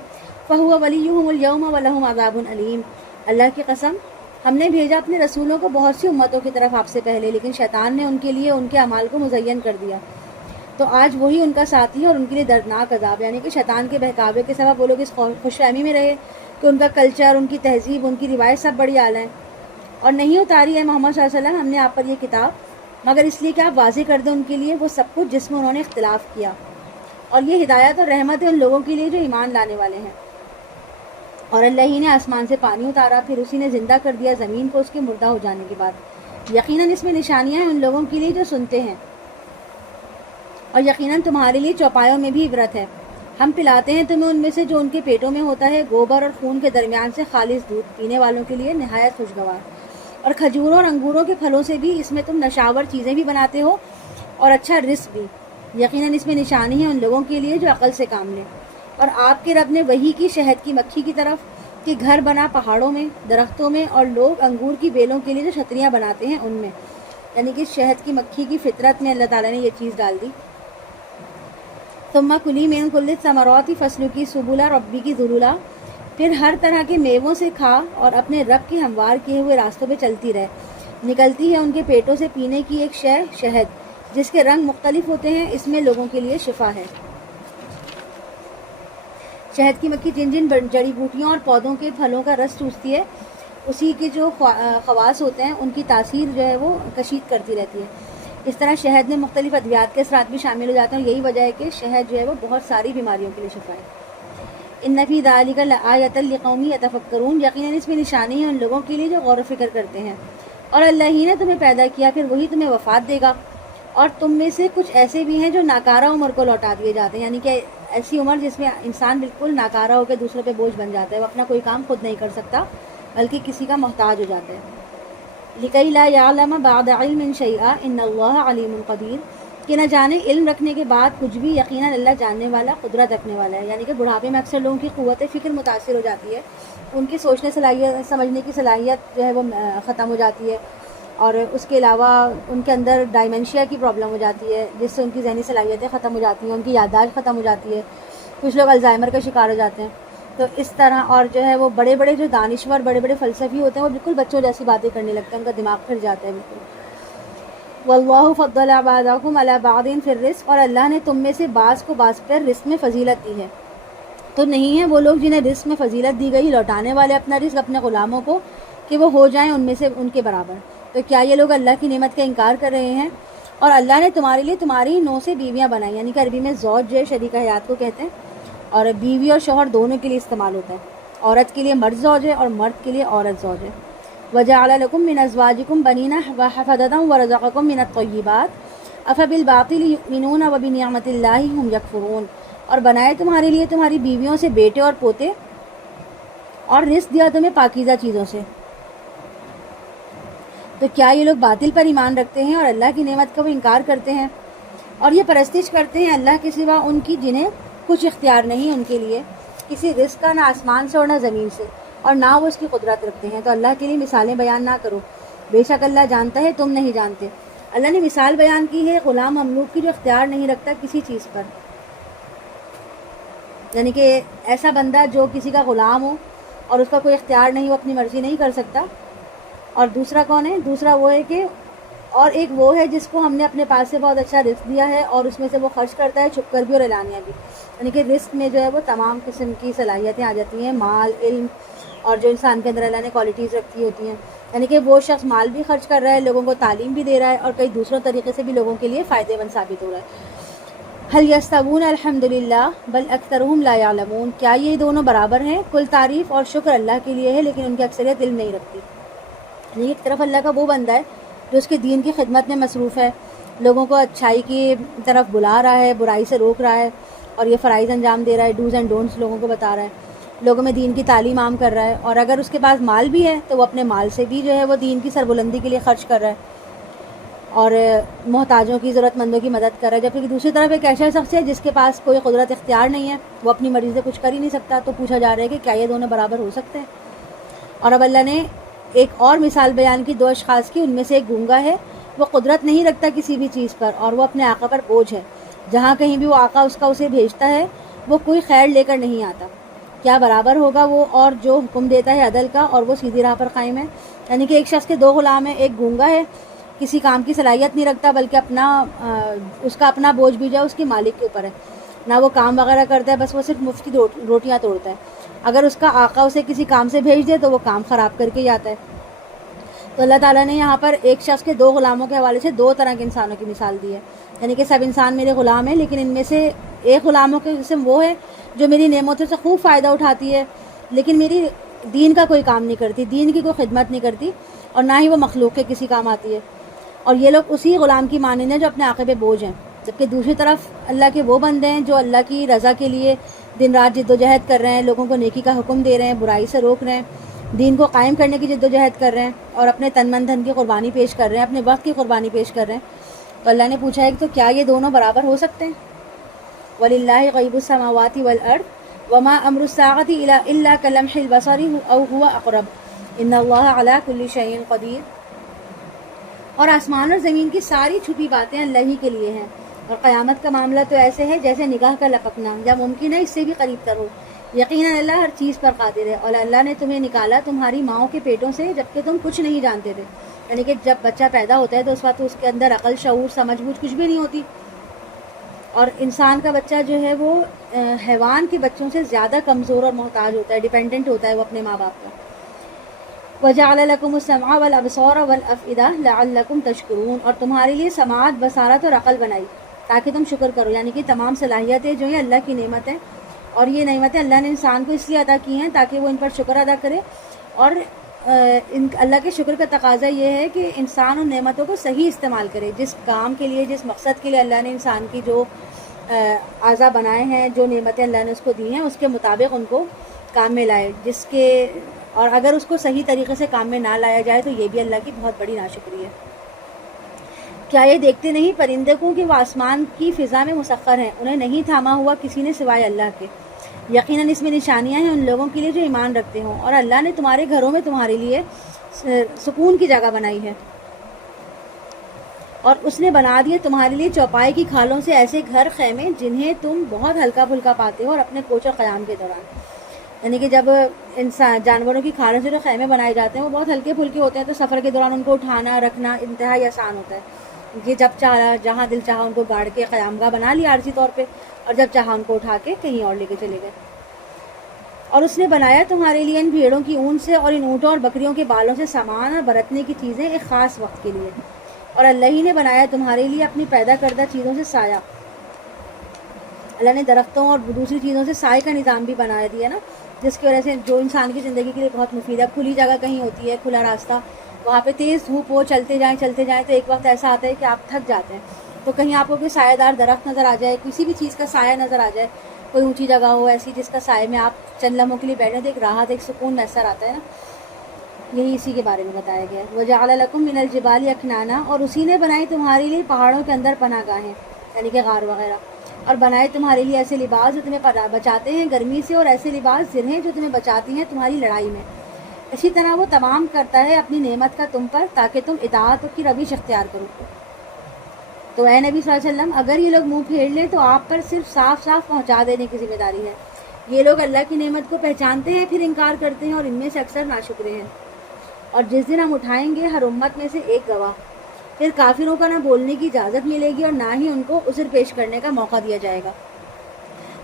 فهو وليهم اليوم ولهم عذاب علیم۔ اللہ کی قسم، ہم نے بھیجا اپنے رسولوں کو بہت سی امتوں کی طرف آپ سے پہلے، لیکن شیطان نے ان کے لیے ان کے اعمال کو مزین کر دیا، تو آج وہی ان کا ساتھی ہے اور ان کے لیے دردناک عذاب، یعنی کہ شیطان کے بہکاوے کے سبب وہ لوگ اس خوش فہمی میں رہے کہ ان کا کلچر، ان کی تہذیب، ان کی روایت سب بڑی اعلیٰ ہیں، اور نہیں اتاری ہے محمد صلی اللہ علیہ وسلم ہم نے آپ پر یہ کتاب مگر اس لیے کہ آپ واضح کر دیں ان کے لیے وہ سب کچھ جس میں انہوں نے اختلاف کیا، اور یہ ہدایت اور رحمت ہے ان لوگوں کے لیے جو ایمان لانے والے ہیں۔ اور اللہ ہی نے آسمان سے پانی اتارا، پھر اسی نے زندہ کر دیا زمین کو اس کے مردہ ہو جانے کے بعد، یقیناً اس میں نشانیاں ہیں ان لوگوں کے لیے جو سنتے ہیں، اور یقیناً تمہارے لیے چوپایوں میں بھی عبرت ہے۔ ہم پلاتے ہیں تمہیں ان میں سے جو ان کے پیٹوں میں ہوتا ہے، گوبر اور خون کے درمیان سے خالص دودھ، پینے والوں کے لیے نہایت خوشگوار، اور کھجوروں اور انگوروں کے پھلوں سے بھی اس میں تم نشاور چیزیں بھی بناتے ہو اور اچھا رزق بھی، یقیناً اس میں نشانی ہے ان لوگوں کے لیے جو عقل سے کام لیں۔ اور آپ کے رب نے وہی کی شہد کی مکھی کی طرف کہ گھر بنا پہاڑوں میں، درختوں میں، اور لوگ انگور کی بیلوں کے لیے جو چھتریاں بناتے ہیں ان میں، یعنی کہ شہد کی مکھی کی فطرت میں اللہ تعالیٰ نے یہ چیز ڈال دی۔ ثم کلی من کل الثمرات فاسلکی سبل ربک ذللا، پھر ہر طرح کے میووں سے کھا اور اپنے رب کے ہموار کیے ہوئے راستوں پہ چلتی رہ، نکلتی ہے ان کے پیٹوں سے پینے کی ایک شے، شہد جس کے رنگ مختلف ہوتے ہیں، اس میں لوگوں کے لیے شفا ہے۔ شہد کی مکھی جن جن جڑی بوٹیوں اور پودوں کے پھلوں کا رس چوستی ہے، اسی کے جو خواص ہوتے ہیں ان کی تاثیر جو ہے وہ کشید کرتی رہتی ہے۔ اس طرح شہد میں مختلف ادویات کے اثرات بھی شامل ہو جاتے ہیں، اور یہی وجہ ہے کہ شہد جو ہے وہ بہت ساری بیماریوں کے لیے شفا ہے۔ ان فی ذلک لآیۃ لقوم یتفکرون، یقیناً اس میں نشانی ہے ان لوگوں کے لیے جو غور و فکر کرتے ہیں۔ اور اللہ ہی نے تمہیں پیدا کیا، پھر وہی تمہیں وفات دے گا، اور تم میں سے کچھ ایسے بھی ہیں جو ناکارہ عمر کو لوٹا دیے جاتے ہیں، یعنی کہ ایسی عمر جس میں انسان بالکل ناکارہ ہو کے دوسروں پہ بوجھ بن جاتا ہے، وہ اپنا کوئی کام خود نہیں کر سکتا بلکہ کسی کا محتاج ہو جاتا ہے۔ لکی لا یعلم بعد علم شیئا ان اللہ علیم قدیر، کہ نہ جانے علم رکھنے کے بعد کچھ بھی، یقیناً اللہ جاننے والا، قدرت رکھنے والا ہے۔ یعنی کہ بڑھاپے میں اکثر لوگوں کی قوت فکر متاثر ہو جاتی ہے، ان کی سوچنے صلاحیت، سمجھنے کی صلاحیت جو ہے وہ ختم ہو جاتی ہے، اور اس کے علاوہ ان کے اندر ڈائمنشیا کی پرابلم ہو جاتی ہے جس سے ان کی ذہنی صلاحیتیں ختم ہو جاتی ہیں، ان کی یادداشت ختم ہو جاتی ہے، کچھ لوگ الزائمر کا شکار ہو جاتے ہیں۔ تو اس طرح، اور جو ہے وہ بڑے بڑے جو دانشور، بڑے بڑے فلسفی ہوتے ہیں، وہ بالکل بچوں جیسی باتیں کرنے لگتے ہیں، ان کا دماغ پھر جاتا ہے بالکل۔ واللہ فضل بعضکم علی بعض فی الرزق، اور اللہ نے تم میں سے بعض کو بعض پر رزق میں فضیلت دی ہے۔ تو نہیں ہیں وہ لوگ جنہیں رزق میں فضیلت دی گئی لوٹانے والے اپنا رزق اپنے غلاموں کو کہ وہ ہو جائیں ان میں سے ان کے برابر۔ تو کیا یہ لوگ اللہ کی نعمت کا انکار کر رہے ہیں؟ اور اللہ نے تمہارے لیے تمہاری نو سے بیویاں بنائی، یعنی کہ عربی میں زوج جو ہے شریک حیات کو کہتے ہیں، اور بیوی اور شوہر دونوں کے لیے استعمال ہوتا ہے۔ عورت کے لیے مرد زوج ہے اور مرد کے لیے عورت زوج ہے۔ وجعل لكم من ازواجكم بنين وحفظة ورزقكم من الطيبات افبالباطل يؤمنون وبنعمت اللہ هم يكفرون، اور بنائے تمہارے لیے تمہاری بیویوں سے بیٹے اور پوتے، اور رزق دیا تمہیں پاکیزہ چیزوں سے۔ تو کیا یہ لوگ باطل پر ایمان رکھتے ہیں اور اللہ کی نعمت کا وہ انکار کرتے ہیں، اور یہ پرستش کرتے ہیں اللہ کے سوا ان کی جنہیں کچھ اختیار نہیں ان کے لیے کسی رزق کا، نہ آسمان سے اور نہ زمین سے، اور نہ وہ اس کی قدرت رکھتے ہیں۔ تو اللہ کے لیے مثالیں بیان نہ کرو، بے شک اللہ جانتا ہے تم نہیں جانتے۔ اللہ نے مثال بیان کی ہے غلام مملوک کی جو اختیار نہیں رکھتا کسی چیز پر، یعنی کہ ایسا بندہ جو کسی کا غلام ہو اور اس کا کوئی اختیار نہیں، وہ اپنی مرضی نہیں کر سکتا۔ اور دوسرا کون ہے؟ دوسرا وہ ہے کہ، اور ایک وہ ہے جس کو ہم نے اپنے پاس سے بہت اچھا رزق دیا ہے اور اس میں سے وہ خرچ کرتا ہے چھپ کر بھی اور اعلانیہ بھی۔ یعنی کہ رزق میں جو ہے وہ تمام قسم کی صلاحیتیں آ جاتی ہیں، مال، علم، اور جو انسان کے اندر اللہ نے کوالٹیز رکھی ہوتی ہیں، یعنی کہ وہ شخص مال بھی خرچ کر رہا ہے، لوگوں کو تعلیم بھی دے رہا ہے، اور کئی دوسروں طریقے سے بھی لوگوں کے لیے فائدے مند ثابت ہو رہا ہے۔ حل یستوون الحمد للہ بل اکثرهم لا یعلمون، کیا یہ دونوں برابر ہیں؟ کل تعریف اور شکر اللہ کے لیے ہے، لیکن ان کی اکثریت علم نہیں رکھتی۔ یعنی ایک طرف اللہ کا وہ بندہ ہے جو اس کے دین کی خدمت میں مصروف ہے، لوگوں کو اچھائی کی طرف بلا رہا ہے، برائی سے روک رہا ہے، اور یہ فرائض انجام دے رہا ہے، ڈوز اینڈ ڈونٹس لوگوں کو بتا رہا ہے، لوگوں میں دین کی تعلیم عام کر رہا ہے، اور اگر اس کے پاس مال بھی ہے تو وہ اپنے مال سے بھی جو ہے وہ دین کی سربلندی کے لیے خرچ کر رہا ہے اور محتاجوں کی، ضرورت مندوں کی مدد کر رہا ہے، جبکہ دوسری طرف ایک ایسا شخص ہے جس کے پاس کوئی قدرت اختیار نہیں ہے، وہ اپنی مرضی سے کچھ کر ہی نہیں سکتا۔ تو پوچھا جا رہا ہے کہ کیا یہ دونوں برابر ہو سکتے ہیں؟ اور اب اللہ نے ایک اور مثال بیان کی دو اشخاص کی، ان میں سے ایک گونگا ہے، وہ قدرت نہیں رکھتا کسی بھی چیز پر، اور وہ اپنے آقا پر بوجھ ہے، جہاں کہیں بھی وہ آقا اس کا اسے بھیجتا ہے وہ کوئی خیر لے کر نہیں آتا، کیا برابر ہوگا وہ اور جو حکم دیتا ہے عدل کا اور وہ سیدھی راہ پر قائم ہے؟ یعنی کہ ایک شخص کے دو غلام ہیں، ایک گونگا ہے، کسی کام کی صلاحیت نہیں رکھتا، بلکہ اس کا اپنا بوجھ بھی جو ہے اس کے مالک کے اوپر ہے، نہ وہ کام وغیرہ کرتا ہے، بس وہ صرف مفت کی روٹیاں توڑتا ہے، اگر اس کا آقا اسے کسی کام سے بھیج دے تو وہ کام خراب کر کے ہی آتا ہے۔ تو اللہ تعالیٰ نے یہاں پر ایک شخص کے دو غلاموں کے حوالے سے دو طرح کے انسانوں کی مثال دی ہے، یعنی کہ سب انسان میرے غلام ہیں، لیکن ان میں سے ایک غلاموں کے قسم وہ ہے جو میری نعمتوں سے خوب فائدہ اٹھاتی ہے، لیکن میری دین کا کوئی کام نہیں کرتی، دین کی کوئی خدمت نہیں کرتی، اور نہ ہی وہ مخلوق کے کسی کام آتی ہے، اور یہ لوگ اسی غلام کی مانند ہیں جو اپنے آقے پہ بوجھ ہیں۔ جبکہ دوسری طرف اللہ کے وہ بندے ہیں جو اللہ کی رضا کے لیے دن رات جد و جہد کر رہے ہیں، لوگوں کو نیکی کا حکم دے رہے ہیں، برائی سے روک رہے ہیں، دین کو قائم کرنے کی جد و جہد کر رہے ہیں، اور اپنے تن من دھن کی قربانی پیش کر رہے ہیں، اپنے وقت کی قربانی پیش کر رہے ہیں۔ تو اللہ نے پوچھا ہے کہ تو کیا یہ دونوں برابر ہو سکتے ہیں؟ وَلِلَّهِ غَيْبُ السَّمَاوَاتِ وَالْأَرْضِ وَمَا أَمْرُ السَّاعَةِ إِلَّا كَلَمْحِ الْبَصَرِ أَوْ هُوَ أَقْرَبُ إِنَّ اللَّهَ عَلَى كُلِّ شَيْءٍ قَدِيرٌ۔ اور آسمان اور زمین کی ساری چھپی باتیں اللہ ہی کے لیے ہیں، اور قیامت کا معاملہ تو ایسے ہے جیسے نگاہ کا لپکنا، یا ممکن ہے اس سے بھی قریب تر ہو، یقیناً اللہ ہر چیز پر قادر ہے۔ اور اللہ نے تمہیں نکالا تمہاری ماؤں کے پیٹوں سے جبکہ تم کچھ نہیں جانتے تھے، یعنی کہ جب بچہ پیدا ہوتا ہے تو اس وقت اس کے اندر عقل، شعور، سمجھ بوجھ کچھ بھی نہیں ہوتی، اور انسان کا بچہ جو ہے وہ حیوان کے بچوں سے زیادہ کمزور اور محتاج ہوتا ہے، ڈیپینڈنٹ ہوتا ہے وہ اپنے ماں باپ کا۔ وَجَعَلَ لَكُمُ السَّمْعَ وَالْأَبْصَارَ وَالْأَفْئِدَةَ لَعَلَّكُمْ تَشْكُرُونَ، اور تمہارے لیے سماعت، بصارت اور عقل بنائی تاکہ تم شکر کرو، یعنی کہ تمام صلاحیتیں جو ہیں اللہ کی نعمت ہیں، اور یہ نعمتیں اللہ نے انسان کو اس لیے ادا کی ہیں تاکہ وہ ان پر شکر ادا کرے، اور اللہ کے شکر کا تقاضا یہ ہے کہ انسان ان نعمتوں کو صحیح استعمال کرے، جس کام کے لیے، جس مقصد کے لیے اللہ نے انسان کی جو اعضاء بنائے ہیں، جو نعمتیں اللہ نے اس کو دی ہیں، اس کے مطابق ان کو کام میں لائے، اور اگر اس کو صحیح طریقے سے کام میں نہ لایا جائے تو یہ بھی اللہ کی بہت بڑی ناشکری ہے۔ کیا یہ دیکھتے نہیں پرندے کو کہ وہ آسمان کی فضا میں مسخر ہیں، انہیں نہیں تھاما ہوا کسی نے سوائے اللہ کے، یقیناً اس میں نشانیاں ہیں ان لوگوں کے لیے جو ایمان رکھتے ہوں، اور اللہ نے تمہارے گھروں میں تمہارے لیے سکون کی جگہ بنائی ہے، اور اس نے بنا دیے تمہارے لیے چوپائے کی کھالوں سے ایسے گھر، خیمے جنہیں تم بہت ہلکا پھلکا پاتے ہو، اور اپنے کوچ اور قیام کے دوران، یعنی کہ جب جانوروں کی کھالوں سے جو خیمے بنائے جاتے ہیں وہ بہت ہلکے پھلکے ہوتے ہیں، تو سفر کے دوران ان کو اٹھانا رکھنا انتہائی آسان ہوتا ہے، یہ جب چاہا جہاں دل چاہا ان کو گاڑ کے قیام گاہ بنا لیا عارضی طور پہ، اور جب چاہا ان کو اٹھا کے کہیں اور لے کے چلے گئے۔ اور اس نے بنایا تمہارے لیے ان بھیڑوں کی اون سے اور ان اونٹوں اور بکریوں کے بالوں سے سامان اور برتنے کی چیزیں ایک خاص وقت کے لیے، اور اللہ ہی نے بنایا تمہارے لیے اپنی پیدا کردہ چیزوں سے سایہ، اللہ نے درختوں اور دوسری چیزوں سے سائے کا نظام بھی بنا دیا نا، جس کی وجہ سے جو انسان کی زندگی کے لیے بہت مفید ہے۔ کھلی جگہ کہیں ہوتی ہے، کھلا راستہ، وہاں پہ تیز دھوپ ہو، چلتے جائیں تو ایک وقت ایسا آتا ہے کہ آپ تھک جاتے ہیں، تو کہیں آپ کو کوئی سایہ دار درخت نظر آ جائے، کسی بھی چیز کا سایہ نظر آ جائے، کوئی اونچی جگہ ہو ایسی جس کا سائے میں آپ چند لمحوں کے لیے بیٹھیں تو ایک راحت، ایک سکون میسر آتا ہے نا، یہی اسی کے بارے میں بتایا گیا ہے۔ وَجَعَلَ لَكُم مِّنَ الْجِبَالِ أَكْنَانًا، اور اسی نے بنائی تمہارے لیے پہاڑوں کے اندر پناہ گاہیں، یعنی کہ غار وغیرہ، اور بنائے تمہارے لیے ایسے لباس جو تمہیں بچاتے ہیں گرمی سے، اور ایسے لباس جنہیں جو تمہیں بچاتی ہیں تمہاری لڑائی میں، اسی طرح وہ تمام کرتا ہے اپنی نعمت کا تم پر تاکہ تم اطاعت کی روش اختیار کرو۔ تو اے نبی صلی اللہ علیہ وسلم، اگر یہ لوگ منہ پھیر لیں تو آپ پر صرف صاف صاف پہنچا دینے کی ذمہ داری ہے، یہ لوگ اللہ کی نعمت کو پہچانتے ہیں پھر انکار کرتے ہیں، اور ان میں سے اکثر ناشکرے ہیں۔ اور جس دن ہم اٹھائیں گے ہر امت میں سے ایک گواہ، پھر کافروں کا نہ بولنے کی اجازت ملے گی اور نہ ہی ان کو عذر پیش کرنے کا موقع دیا جائے گا۔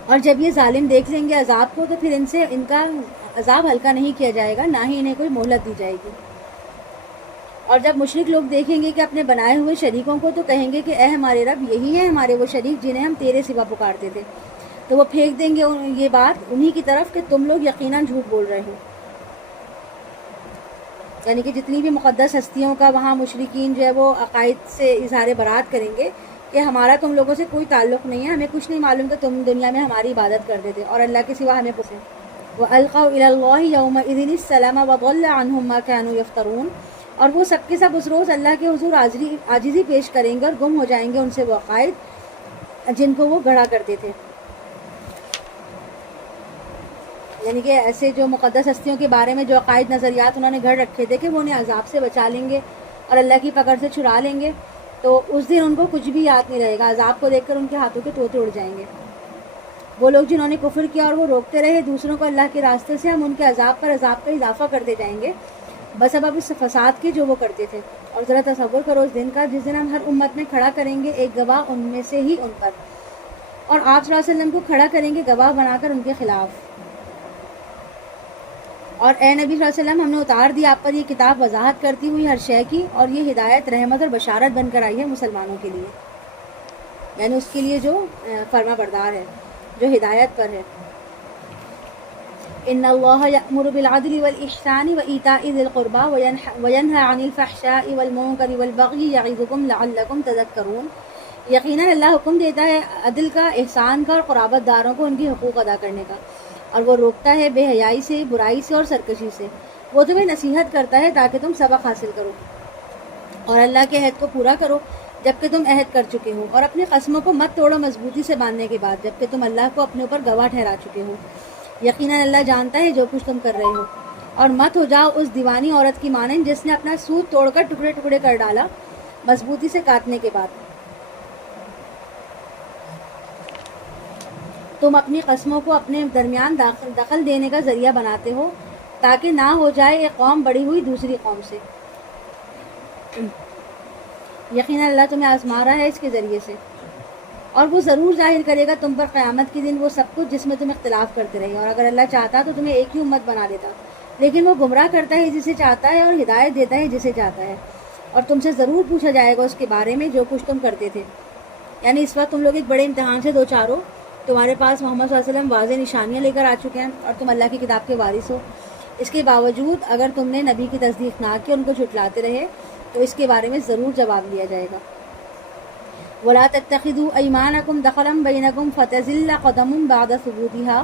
اور جب یہ ظالم دیکھ لیں گے عذاب کو تو پھر ان سے ان کا عذاب ہلکا نہیں کیا جائے گا، نہ ہی انہیں کوئی مہلت دی جائے گی۔ اور جب مشرک لوگ دیکھیں گے کہ اپنے بنائے ہوئے شریکوں کو تو کہیں گے کہ اے ہمارے رب، یہی ہے ہمارے وہ شریک جنہیں ہم تیرے سوا پکارتے تھے، تو وہ پھینک دیں گے یہ بات انہی کی طرف کہ تم لوگ یقیناً جھوٹ بول رہے ہو۔ یعنی کہ جتنی بھی مقدس ہستیوں کا وہاں مشرکین جو ہے وہ عقائد سے اظہار برات کریں گے کہ ہمارا تم لوگوں سے کوئی تعلق نہیں ہے، ہمیں کچھ نہیں معلوم کہ تم دنیا میں ہماری عبادت کرتے تھے اور اللہ کے سوا ہمیں پسند۔ وَأَلْقَوْا إِلَى اللَّهِ يَوْمَئِذٍ السَّلَامَ وَضَلَّ عَنْهُمْ مَا كَانُوا يَفْتَرُونَ، اور وہ سب کے سب اس روز اللہ کے حضور عاجزی پیش کریں گے اور گم ہو جائیں گے ان سے وہ عقائد جن کو وہ گڑھا کرتے تھے۔ یعنی کہ ایسے جو مقدس ہستیوں کے بارے میں جو عقائد نظریات انہوں نے گھڑ رکھے تھے کہ وہ انہیں عذاب سے بچا لیں گے اور اللہ کی پکڑ سے چھڑا لیں گے، تو اس دن ان کو کچھ بھی یاد نہیں رہے گا، عذاب کو دیکھ کر ان کے ہاتھوں کے طوطے اڑ جائیں گے۔ وہ لوگ جنہوں نے کفر کیا اور وہ روکتے رہے دوسروں کو اللہ کے راستے سے، ہم ان کے عذاب پر عذاب کا اضافہ کرتے جائیں گے بسبب اس فساد کے جو وہ کرتے تھے۔ اور ذرا تصور کرو اس دن کا جس دن ہم ہر امت میں کھڑا کریں گے ایک گواہ ان میں سے ہی ان پر، اور آپ صلی اللہ علیہ وسلم کو کھڑا کریں گے گواہ بنا کر ان کے خلاف۔ اور اے نبی صلی اللہ علیہ وسلم، ہم نے اتار دی آپ پر یہ کتاب وضاحت کرتی ہوئی ہر شے کی، اور یہ ہدایت رحمت اور بشارت بن کر آئی ہے مسلمانوں کے لیے، یعنی اس کے لیے جو فرما بردار ہے، جو ہدایت پر ہے۔ ان اللہ یأمر بالعدل والإحسان وإیتاء ذی القربى وینہی عن الفحشاء والمنکر والبغی یعظکم لعلکم تذکرون، یقیناً اللہ حکم دیتا ہے عدل کا، احسان کا اور قرابت داروں کو ان کی حقوق ادا کرنے کا، اور وہ روکتا ہے بے حیائی سے، برائی سے اور سرکشی سے۔ وہ تمہیں نصیحت کرتا ہے تاکہ تم سبق حاصل کرو اور اللہ کے عہد کو پورا کرو جبکہ تم عہد کر چکے ہو، اور اپنی قسموں کو مت توڑو مضبوطی سے باندھنے کے بعد جبکہ تم اللہ کو اپنے اوپر گواہ ٹھہرا چکے ہو۔ یقیناً اللہ جانتا ہے جو کچھ تم کر رہے ہو، اور مت ہو جاؤ اس دیوانی عورت کی مانند جس نے اپنا سوت توڑ کر ٹکڑے ٹکڑے کر ڈالا مضبوطی سے کاٹنے کے بعد۔ تم اپنی قسموں کو اپنے درمیان دخل دینے کا ذریعہ بناتے ہو تاکہ نہ ہو جائے ایک قوم بڑی ہوئی دوسری قوم سے۔ یقیناً اللہ تمہیں آزما رہا ہے اس کے ذریعے سے، اور وہ ضرور ظاہر کرے گا تم پر قیامت کے دن وہ سب کچھ جس میں تم اختلاف کرتے رہے، اور اگر اللہ چاہتا تو تمہیں ایک ہی امت بنا دیتا، لیکن وہ گمراہ کرتا ہے جسے چاہتا ہے اور ہدایت دیتا ہے جسے چاہتا ہے، اور تم سے ضرور پوچھا جائے گا اس کے بارے میں جو کچھ تم کرتے تھے۔ یعنی اس وقت تم لوگ ایک بڑے امتحان سے دوچار ہو، تمہارے پاس محمد صلی اللہ علیہ وسلم واضح نشانیاں لے کر آ چکے ہیں اور تم اللہ کی کتاب کے وارث ہو، اس کے باوجود اگر تم نے نبی کی تصدیق نہ کی، ان کو جھٹلاتے رہے، تو اس کے بارے میں ضرور جواب لیا جائے گا۔ وَلَا تَتَّخِذُوا أَيْمَانَكُمْ دَخَلًا بَيْنَكُمْ فَتَزِلَّ قَدَمٌ بَعْدَ ثُبُوتِهَا،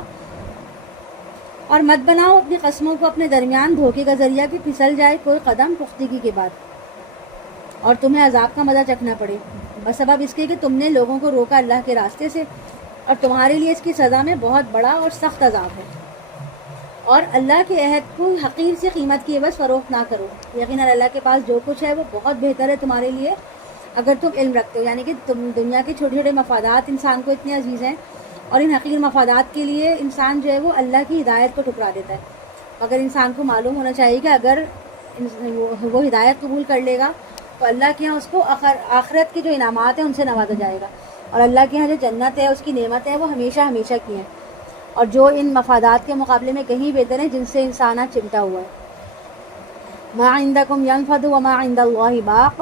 اور مت بناؤ اپنی قسموں کو اپنے درمیان دھوکے کا ذریعہ کہ پھسل جائے کوئی قدم پختگی کے بعد، اور تمہیں عذاب کا مزہ چکھنا پڑے بسبب اس کے کہ تم نے لوگوں کو روکا اللہ کے راستے سے، اور تمہارے لیے اس کی سزا میں بہت بڑا اور سخت عذاب ہے۔ اور اللہ کے عہد کو حقیر سی قیمت کی عوض فروخت نہ کرو، یقیناً اللہ کے پاس جو کچھ ہے وہ بہت بہتر ہے تمہارے لیے اگر تم علم رکھتے ہو۔ یعنی کہ تم دنیا کے چھوٹے چھوٹے مفادات انسان کو اتنے عزیز ہیں، اور ان حقیر مفادات کے لیے انسان جو ہے وہ اللہ کی ہدایت کو ٹھکرا دیتا ہے، مگر انسان کو معلوم ہونا چاہیے کہ اگر وہ ہدایت قبول کر لے گا تو اللہ کے یہاں اس کو آخرت کے جو انعامات ہیں ان سے نوازا جائے گا، اور اللہ کے یہاں جو جنت ہے اس کی نعمت ہے وہ ہمیشہ ہمیشہ کی ہیں، اور جو ان مفادات کے مقابلے میں کہیں بہتر ہیں جن سے انسان آج چمٹا ہوا ہے۔ ما عندکم ینفد وما عند اللہ باق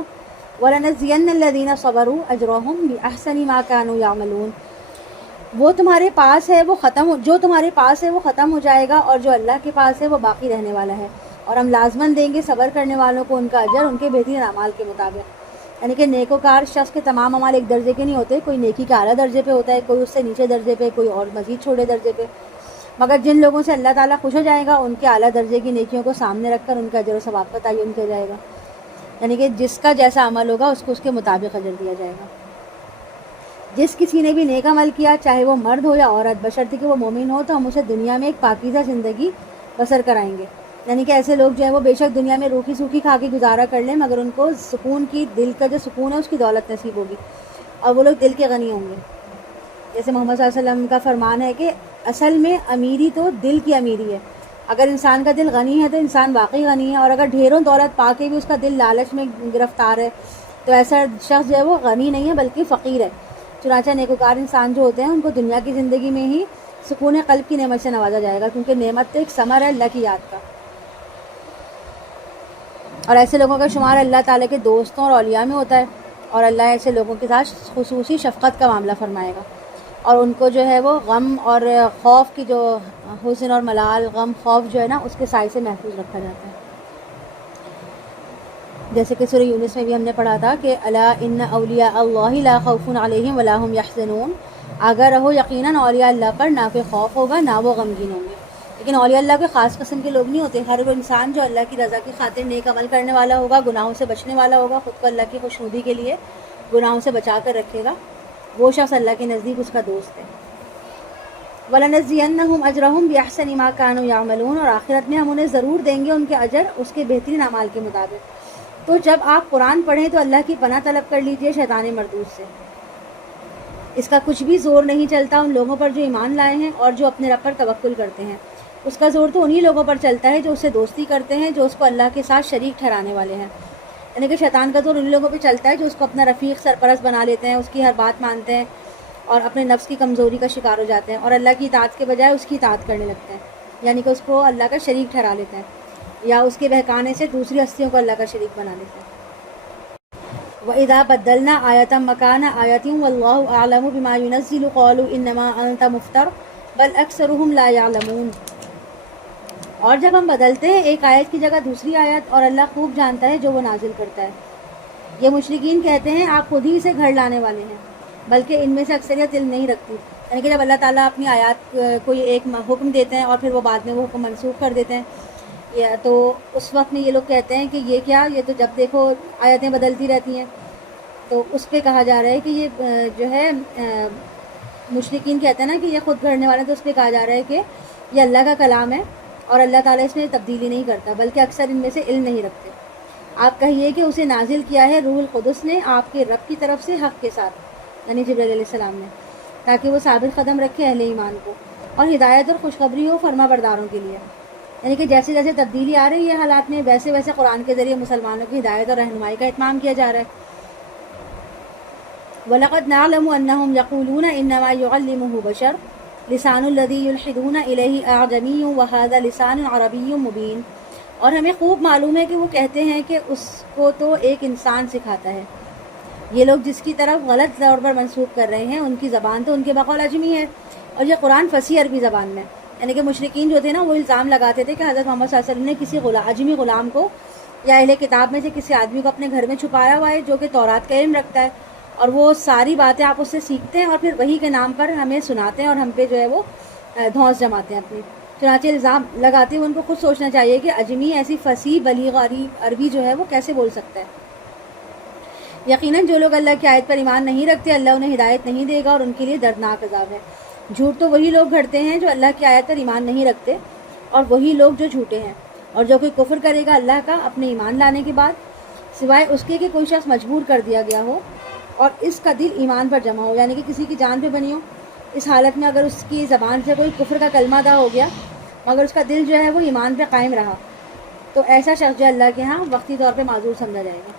وَلَنَجْزِيَنَّ الَّذِينَ صَبَرُوا أَجْرَهُمْ بِأَحْسَنِ مَا كَانُوا يَعْمَلُونَ، وہ تمہارے پاس ہے وہ جو تمہارے پاس ہے وہ ختم ہو جائے گا، اور جو اللہ کے پاس ہے وہ باقی رہنے والا ہے، اور ہم لازماً دیں گے صبر کرنے والوں کو ان کا اجر ان کے بہترین اعمال کے مطابق۔ یعنی کہ نیکوکار شخص کے تمام اعمال ایک درجے کے نہیں ہوتے، کوئی نیکی کے اعلیٰ درجے پہ ہوتا ہے، کوئی اس سے نیچے درجے پہ، کوئی اور مزید چھوٹے درجے پہ، مگر جن لوگوں سے اللہ تعالیٰ خوش ہو جائے گا ان کے اعلیٰ درجے کی نیکیوں کو سامنے رکھ کر ان کا اجر و ثواب کا تعین کیا جائے گا۔ یعنی کہ جس کا جیسا عمل ہوگا اس کو اس کے مطابق اجر دیا جائے گا۔ جس کسی نے بھی نیک عمل کیا، چاہے وہ مرد ہو یا عورت، بشرطیکہ کہ وہ مومن ہو، تو ہم اسے دنیا میں ایک پاکیزہ زندگی بسر کرائیں گے۔ یعنی کہ ایسے لوگ جو ہیں وہ بے شک دنیا میں روکھی سوکھی کھا کے گزارا کر لیں، مگر ان کو سکون کی، دل کا جو سکون ہے اس کی دولت نصیب ہوگی، اور وہ لوگ دل کے غنی ہوں گے۔ جیسے محمد صلی اللہ علیہ وسلم کا فرمان ہے کہ اصل میں امیری تو دل کی امیری ہے، اگر انسان کا دل غنی ہے تو انسان واقعی غنی ہے، اور اگر ڈھیروں دولت پا کے بھی اس کا دل لالچ میں گرفتار ہے تو ایسا شخص جو ہے وہ غنی نہیں ہے بلکہ فقیر ہے۔ چنانچہ نیکوکار انسان جو ہوتے ہیں ان کو دنیا کی زندگی میں ہی سکون قلب کی نعمت سے نوازا جائے گا، کیونکہ نعمت تو ایک ثمر ہے اللہ کی یاد کا، اور ایسے لوگوں کا شمار اللہ تعالیٰ کے دوستوں اور اولیاء میں ہوتا ہے، اور اللہ ایسے لوگوں کے ساتھ خصوصی شفقت کا معاملہ فرمائے گا، اور ان کو جو ہے وہ غم اور خوف کی جو حزن اور ملال، غم خوف جو ہے نا اس کے سائے سے محفوظ رکھا جاتا ہے. جیسے کہ سورہ یونس میں بھی ہم نے پڑھا تھا کہ الا ان اولیاء اللہ لا خوف علیہم ولا هم یحزنون، اگر رہو یقیناً اولیاء اللہ پر نہ کوئی خوف ہوگا نہ وہ غمگین ہوں گے. لیکن اولیاء اللہ کے خاص قسم کے لوگ نہیں ہوتے. ہر وہ انسان جو اللہ کی رضا کی خاطر نیک عمل کرنے والا ہوگا، گناہوں سے بچنے والا ہوگا، خود کو اللہ کی خوشنودی کے لیے گناہوں سے بچا کر رکھے گا، وہ شخص اللہ کے نزدیک اس کا دوست ہے. وَلَنَجْزِيَنَّهُمْ أَجْرَهُمْ بِأَحْسَنِ مَا كَانُوا يَعْمَلُونَ، اور آخرت میں ہم انہیں ضرور دیں گے ان کے اجر اس کے بہترین اعمال کے مطابق. تو جب آپ قرآن پڑھیں تو اللہ کی پناہ طلب کر لیجئے شیطان مردود سے. اس کا کچھ بھی زور نہیں چلتا ان لوگوں پر جو ایمان لائے ہیں اور جو اپنے رب پر توکل کرتے ہیں. اس کا زور تو انہی لوگوں پر چلتا ہے جو اس سے دوستی کرتے ہیں، جو اس کو اللہ کے ساتھ شریک ٹھہرانے والے ہیں. یعنی کہ شیطان کا زور ان لوگوں پہ چلتا ہے جو اس کو اپنا رفیق سرپرست بنا لیتے ہیں، اس کی ہر بات مانتے ہیں اور اپنے نفس کی کمزوری کا شکار ہو جاتے ہیں، اور اللہ کی اطاعت کے بجائے اس کی اطاعت کرنے لگتے ہیں، یعنی کہ اس کو اللہ کا شریک ٹھہرا لیتے ہیں، یا اس کے بہکانے سے دوسری ہستیوں کو اللہ کا شریک بنا لیتے ہیں. وَإِذَا بَدَّلْنَا آيَةً مَكَانَ آيَةٍ وَاللَّهُ أَعْلَمُ بِمَا يُنَزِّلُ قَالُوا إِنَّمَا أَنْتَ مُفْتَرٍ بَلْ أَكْثَرُهُمْ لَا يَعْلَمُونَ. اور جب ہم بدلتے ہیں ایک آیت کی جگہ دوسری آیت، اور اللہ خوب جانتا ہے جو وہ نازل کرتا ہے. یہ مشرکین کہتے ہیں آپ خود ہی اسے گھڑ لانے والے ہیں، بلکہ ان میں سے اکثریت علم نہیں رکھتی. یعنی کہ جب اللہ تعالیٰ اپنی آیات کوئی ایک حکم دیتے ہیں اور پھر وہ بعد میں وہ حکم منسوخ کر دیتے ہیں، تو اس وقت میں یہ لوگ کہتے ہیں کہ یہ کیا، یہ تو جب دیکھو آیتیں بدلتی رہتی ہیں. تو اس پہ کہا جا رہا ہے کہ یہ جو ہے مشرکین کہتے ہیں نا کہ یہ خود گھڑنے والے، تو اس پہ کہا جا رہا ہے کہ یہ اللہ کا کلام ہے اور اللہ تعالیٰ اس میں تبدیلی نہیں کرتا، بلکہ اکثر ان میں سے علم نہیں رکھتے. آپ کہیے کہ اسے نازل کیا ہے روح القدس نے آپ کے رب کی طرف سے حق کے ساتھ، یعنی جبرائیل علیہ السلام نے، تاکہ وہ ثابت قدم رکھے اہل ایمان کو، اور ہدایت اور خوشخبری ہو فرما برداروں کے لیے. یعنی کہ جیسے جیسے تبدیلی آ رہی ہے حالات میں، ویسے ویسے قرآن کے ذریعے مسلمانوں کی ہدایت اور رہنمائی کا اہتمام کیا جا رہا ہے. وَلَقَدْ نَعْلَمُ أَنَّهُمْ يَقُولُونَ إِنَّمَا يُعَلِّمُهُ بَشَرٌ لِسَانُ الَّذِي يُلْحِدُونَ إِلَيْهِ أَعْجَمِيٌّ وَهَذَا لِسَانٌ عَرَبِيٌّ مُبِينٌ. اور ہمیں خوب معلوم ہے کہ وہ کہتے ہیں کہ اس کو تو ایک انسان سکھاتا ہے. یہ لوگ جس کی طرف غلط طور پر منسوخ کر رہے ہیں ان کی زبان تو ان کے بقول اجمی ہے، اور یہ قرآن فصیح عربی زبان میں. یعنی کہ مشرکین جو تھے نا وہ الزام لگاتے تھے کہ حضرت محمد صلی اللہ علیہ وسلم نے کسی اجمی غلام کو یا اہل کتاب میں سے کسی آدمی کو اپنے گھر میں چھپایا ہوا ہے جو کہ تورات کا علم رکھتا ہے، اور وہ ساری باتیں آپ اس سے سیکھتے ہیں اور پھر وہی کے نام پر ہمیں سناتے ہیں اور ہم پہ جو ہے وہ دھونس جماتے ہیں اپنی. چنانچہ الزام لگاتے ہوئے ان کو خود سوچنا چاہیے کہ اجمی ایسی فصیح بلیغ عربی جو ہے وہ کیسے بول سکتا ہے. یقیناً جو لوگ اللہ کی آیت پر ایمان نہیں رکھتے اللہ انہیں ہدایت نہیں دے گا اور ان کے لیے دردناک عذاب ہے. جھوٹ تو وہی لوگ گھڑتے ہیں جو اللہ کی آیت پر ایمان نہیں رکھتے، اور وہی لوگ جو جھوٹے ہیں. اور جو کوئی کفر کرے گا اللہ کا اپنے ایمان لانے کے بعد، سوائے اس کے کہ کوئی شخص مجبور کر دیا گیا ہو اور اس کا دل ایمان پر جمع ہو، یعنی کہ کسی کی جان پہ بنی ہو، اس حالت میں اگر اس کی زبان سے کوئی کفر کا کلمہ ادا ہو گیا مگر اس کا دل جو ہے وہ ایمان پہ قائم رہا، تو ایسا شخص جو اللہ کے ہاں وقتی طور پہ معذور سمجھا جائے گا.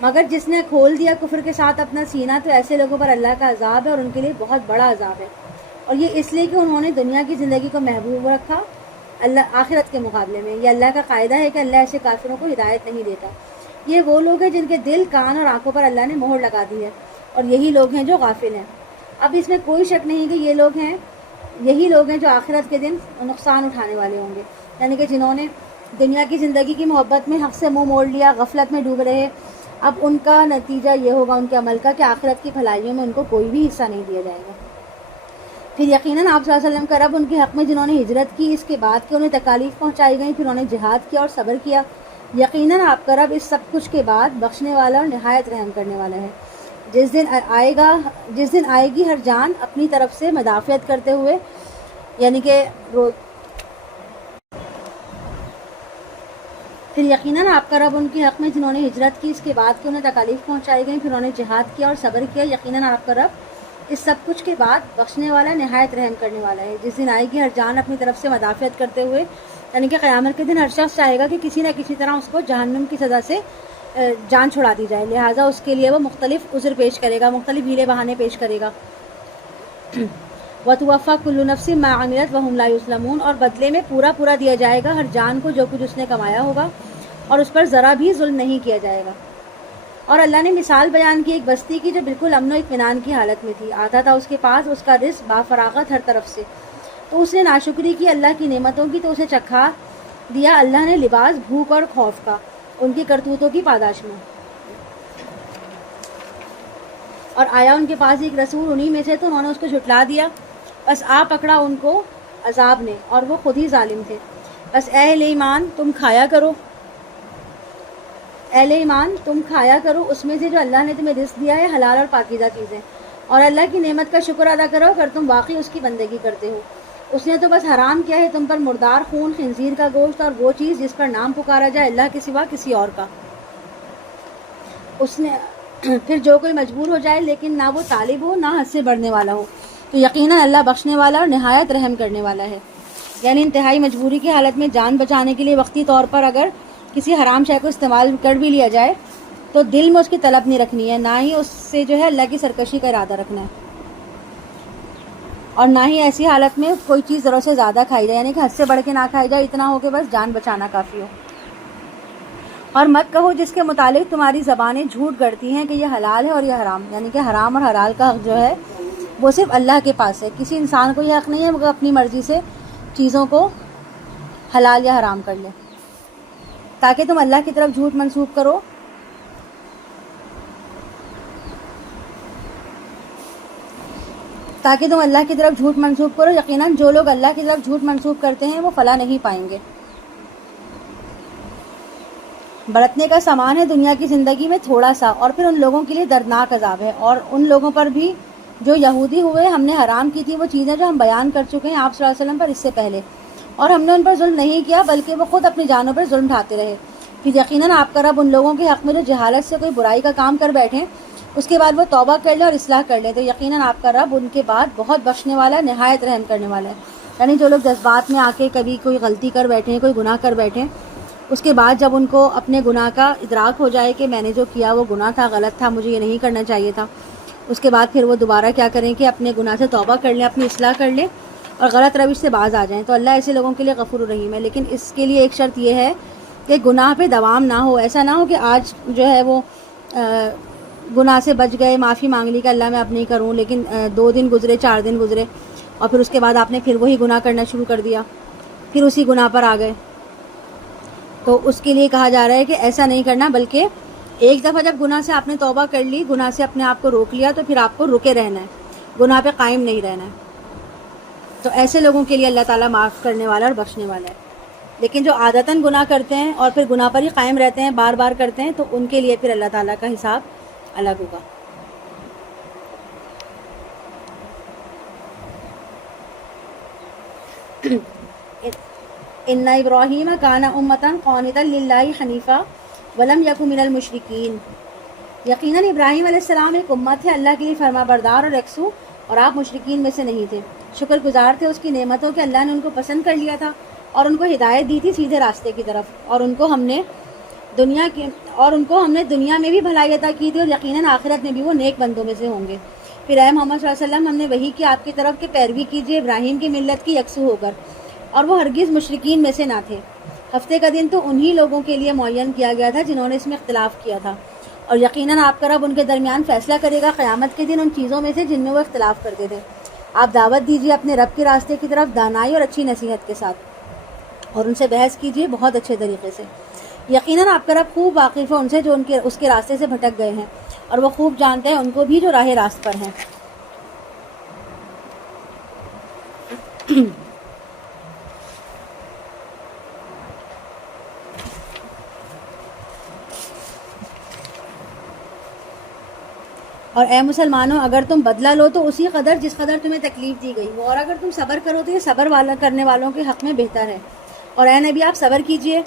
مگر جس نے کھول دیا کفر کے ساتھ اپنا سینہ تو ایسے لوگوں پر اللہ کا عذاب ہے اور ان کے لیے بہت بڑا عذاب ہے. اور یہ اس لیے کہ انہوں نے دنیا کی زندگی کو محبوب رکھا اللہ آخرت کے مقابلے میں. یہ اللہ کا قاعدہ ہے کہ اللہ ایسے کافروں کو ہدایت نہیں دیتا. یہ وہ لوگ ہیں جن کے دل، کان اور آنکھوں پر اللہ نے مہر لگا دی ہے، اور یہی لوگ ہیں جو غافل ہیں. اب اس میں کوئی شک نہیں کہ یہ لوگ ہیں، یہی لوگ ہیں جو آخرت کے دن نقصان اٹھانے والے ہوں گے. یعنی کہ جنہوں نے دنیا کی زندگی کی محبت میں حق سے منہ موڑ لیا، غفلت میں ڈوب رہے، اب ان کا نتیجہ یہ ہوگا ان کے عمل کا کہ آخرت کی بھلائیوں میں ان کو کوئی بھی حصہ نہیں دیا جائے گا. پھر یقیناً آپ صلی اللہ علیہ وسلم کا رب ان کے حق میں جنہوں نے ہجرت کی اس کے بعد کہ انہیں تکالیف پہنچائی گئیں، پھر انہوں نے جہاد کیا اور صبر کیا، یقیناً آپ کا رب اس سب کچھ کے بعد بخشنے والا اور نہایت رحم کرنے والا ہے. جس دن آئے گی ہر جان اپنی طرف سے مدافعت کرتے ہوئے، یعنی کہ پھر یقیناً آپ کا رب ان کے حق میں جنہوں نے ہجرت کی اس کے بعد کہ انہیں تکالیف پہنچائی گئیں، پھر انہوں نے جہاد کیا اور صبر کیا، یقیناً آپ کا رب اس سب کچھ کے بعد بخشنے والا نہایت رحم کرنے والا ہے. جس دن آئے گی ہر جان اپنی طرف سے مدافعت کرتے ہوئے، یعنی کہ قیامت کے دن ہر شخص چاہے گا کہ کسی نہ کسی طرح اس کو جہنم کی سزا سے جان چھڑا دی جائے، لہٰذا اس کے لیے وہ مختلف عذر پیش کرے گا، مختلف ہیلے بہانے پیش کرے گا۔ وَتُوَفَّى كُلُّ نَفْسٍ مَّا عَمِلَتْ وَهُمْ لَا يُظْلَمُونَ، اور بدلے میں پورا پورا دیا جائے گا ہر جان کو جو کچھ اس نے کمایا ہوگا، اور اس پر ذرا بھی ظلم نہیں کیا جائے گا۔ اور اللہ نے مثال بیان کی ایک بستی کی جو بالکل امن و اطمینان کی حالت میں تھی، آتا تھا اس کے پاس اس کا رزق بافراغت ہر طرف سے، تو اس نے ناشکری کی اللہ کی نعمتوں کی تو اسے چکھا دیا اللہ نے لباس بھوک اور خوف کا ان کی کرتوتوں کی پاداش میں۔ اور آیا ان کے پاس ایک رسول انہی میں سے تو انہوں نے اس کو جھٹلا دیا، بس آ پکڑا ان کو عذاب نے اور وہ خود ہی ظالم تھے۔ بس اہل ایمان تم کھایا کرو، اہل ایمان تم کھایا کرو اس میں سے جو اللہ نے تمہیں رزق دیا ہے، حلال اور پاکیزہ چیزیں، اور اللہ کی نعمت کا شکر ادا کرو اگر تم واقعی اس کی بندگی کرتے ہو۔ اس نے تو بس حرام کیا ہے تم پر مردار خون، خنزیر کا گوشت اور وہ چیز جس پر نام پکارا جائے اللہ کے سوا کسی اور کا۔ اس نے پھر جو کوئی مجبور ہو جائے لیکن نہ وہ طالب ہو نہ حد سے بڑھنے والا ہو تو یقیناً اللہ بخشنے والا اور نہایت رحم کرنے والا ہے۔ یعنی انتہائی مجبوری کی حالت میں جان بچانے کے لیے وقتی طور پر اگر کسی حرام شے کو استعمال کر بھی لیا جائے تو دل میں اس کی طلب نہیں رکھنی ہے، نہ ہی اس سے جو ہے اللہ کی سرکشی کا ارادہ رکھنا ہے، اور نہ ہی ایسی حالت میں کوئی چیز ضرورت سے زیادہ کھائی جائے، یعنی کہ حد سے بڑھ کے نہ کھائی جائے، اتنا ہو کہ بس جان بچانا کافی ہو۔ اور مت کہو جس کے متعلق تمہاری زبانیں جھوٹ گڑتی ہیں کہ یہ حلال ہے اور یہ حرام، یعنی کہ حرام اور حلال کا حق جو ہے وہ صرف اللہ کے پاس ہے، کسی انسان کو یہ حق نہیں ہے وہ اپنی مرضی سے چیزوں کو حلال یا حرام کر لے، تاکہ تم اللہ کی طرف جھوٹ منسوب کرو۔ یقیناً جو لوگ اللہ کی طرف جھوٹ منسوب کرتے ہیں وہ فلاح نہیں پائیں گے۔ برتنے کا سامان ہے دنیا کی زندگی میں تھوڑا سا، اور پھر ان لوگوں کے لیے دردناک عذاب ہے۔ اور ان لوگوں پر بھی جو یہودی ہوئے ہم نے حرام کی تھی وہ چیزیں جو ہم بیان کر چکے ہیں آپ صلی اللہ علیہ وسلم پر اس سے پہلے، اور ہم نے ان پر ظلم نہیں کیا بلکہ وہ خود اپنی جانوں پر ظلم ڈھاتے رہے۔ پھر یقیناً آپ کا رب ان لوگوں کے حق میں جو جہالت سے کوئی برائی کا کام کر بیٹھیں اس کے بعد وہ توبہ کر لیں اور اصلاح کر لیں تو یقیناً آپ کا رب ان کے بعد بہت بخشنے والا، نہایت رحم کرنے والا ہے۔ یعنی جو لوگ جذبات میں آ کے کبھی کوئی غلطی کر بیٹھیں، کوئی گناہ کر بیٹھیں، اس کے بعد جب ان کو اپنے گناہ کا ادراک ہو جائے کہ میں نے جو کیا وہ گناہ تھا، غلط تھا، مجھے یہ نہیں کرنا چاہیے تھا، اس کے بعد پھر وہ دوبارہ کیا کریں کہ اپنے گناہ سے توبہ کر لیں، اپنی اصلاح کر لیں اور غلط روش سے باز آ جائیں، تو اللہ ایسے لوگوں کے لیے غفور الرحیم ہے۔ لیکن اس کے لیے ایک شرط یہ ہے کہ گناہ پہ دوام نہ ہو، ایسا نہ ہو کہ آج جو ہے وہ گناہ سے بچ گئے، معافی مانگ لی کہ اللہ میں اب نہیں کروں، لیکن 2 دن گزرے، 4 دن گزرے اور پھر اس کے بعد آپ نے پھر وہی گناہ کرنا شروع کر دیا، پھر اسی گناہ پر آ گئے۔ تو اس کے لیے کہا جا رہا ہے کہ ایسا نہیں کرنا، بلکہ ایک دفعہ جب گناہ سے آپ نے توبہ کر لی، گناہ سے اپنے آپ کو روک لیا تو پھر آپ کو رکے رہنا ہے، گناہ پہ قائم نہیں رہنا ہے۔ تو ایسے لوگوں کے لیے اللہ تعالیٰ معاف کرنے والا اور بخشنے والا ہے۔ لیکن جو عادتاً گناہ کرتے ہیں اور پھر گناہ پر ہی قائم رہتے ہیں، بار بار کرتے ہیں، تو ان کے لیے پھر اللہ تعالیٰ کا حساب الگ ہوگا۔ ان ابراہیم کان امۃ قانتا للہ حنیفا ولم یک من المشرکین، یقیناً ابراہیم علیہ السلام ایک امت ہے اللہ کے لیے فرما بردار اور یکسو، اور آپ مشرکین میں سے نہیں تھے، شکر گزار تھے اس کی نعمتوں کہ اللہ نے ان کو پسند کر لیا تھا اور ان کو ہدایت دی تھی سیدھے راستے کی طرف، اور ان کو ہم نے دنیا میں بھی بھلائی عطا کی تھی اور یقیناً آخرت میں بھی وہ نیک بندوں میں سے ہوں گے۔ پھر اے محمد صلی اللہ علیہ وسلم ہم نے وحی کی آپ کی طرف کہ پیروی کیجیے ابراہیم کی ملت کی یکسو ہو کر، اور وہ ہرگز مشرکین میں سے نہ تھے۔ ہفتے کا دن تو انہی لوگوں کے لیے معین کیا گیا تھا جنہوں نے اس میں اختلاف کیا تھا، اور یقیناً آپ کا رب ان کے درمیان فیصلہ کرے گا قیامت کے دن ان چیزوں میں سے جن میں وہ اختلاف کرتے تھے۔ آپ دعوت دیجیے اپنے رب کے راستے کی طرف دانائی اور اچھی نصیحت کے ساتھ، اور ان سے بحث کیجیے بہت اچھے طریقے سے۔ یقیناً آپ کا رب خوب واقف ہے ان سے جو اس کے راستے سے بھٹک گئے ہیں، اور وہ خوب جانتے ہیں ان کو بھی جو راہ راست پر ہیں۔ اور اے مسلمانوں اگر تم بدلہ لو تو اسی قدر جس قدر تمہیں تکلیف دی گئی ہو، اور اگر تم صبر کرو تو یہ صبر کرنے والوں کے حق میں بہتر ہے۔ اور اے نبی آپ صبر کیجئے،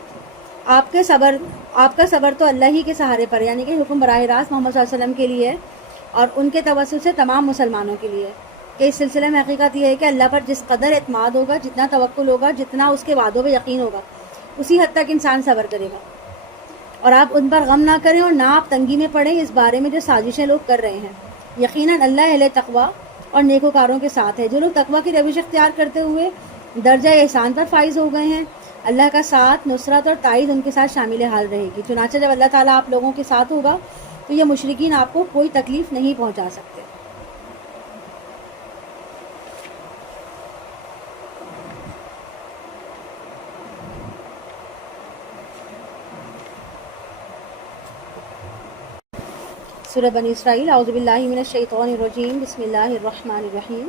آپ کا صبر تو اللہ ہی کے سہارے پر، یعنی کہ حکم براہ راست محمد صلی اللہ علیہ وسلم کے لیے اور ان کے توسط سے تمام مسلمانوں کے لیے، کہ اس سلسلے میں حقیقت یہ ہے کہ اللہ پر جس قدر اعتماد ہوگا، جتنا توکل ہوگا، جتنا اس کے وعدوں پہ یقین ہوگا، اسی حد تک انسان صبر کرے گا۔ اور آپ ان پر غم نہ کریں اور نہ آپ تنگی میں پڑیں اس بارے میں جو سازشیں لوگ کر رہے ہیں. یقیناً اللہ اہل تقوی اور نیکوکاروں کے ساتھ ہے. جو لوگ تقوی کی روش اختیار کرتے ہوئے درجہ احسان پر فائز ہو گئے ہیں، اللہ کا ساتھ، نصرت اور تائید ان کے ساتھ شامل حال رہے گی. چنانچہ جب اللہ تعالیٰ آپ لوگوں کے ساتھ ہوگا تو یہ مشرکین آپ کو کوئی تکلیف نہیں پہنچا سکتے. سورہ بنی اسرائیل. اعوذ باللہ من الشیطان الرجیم. بسم اللہ الرحمن الرحیم.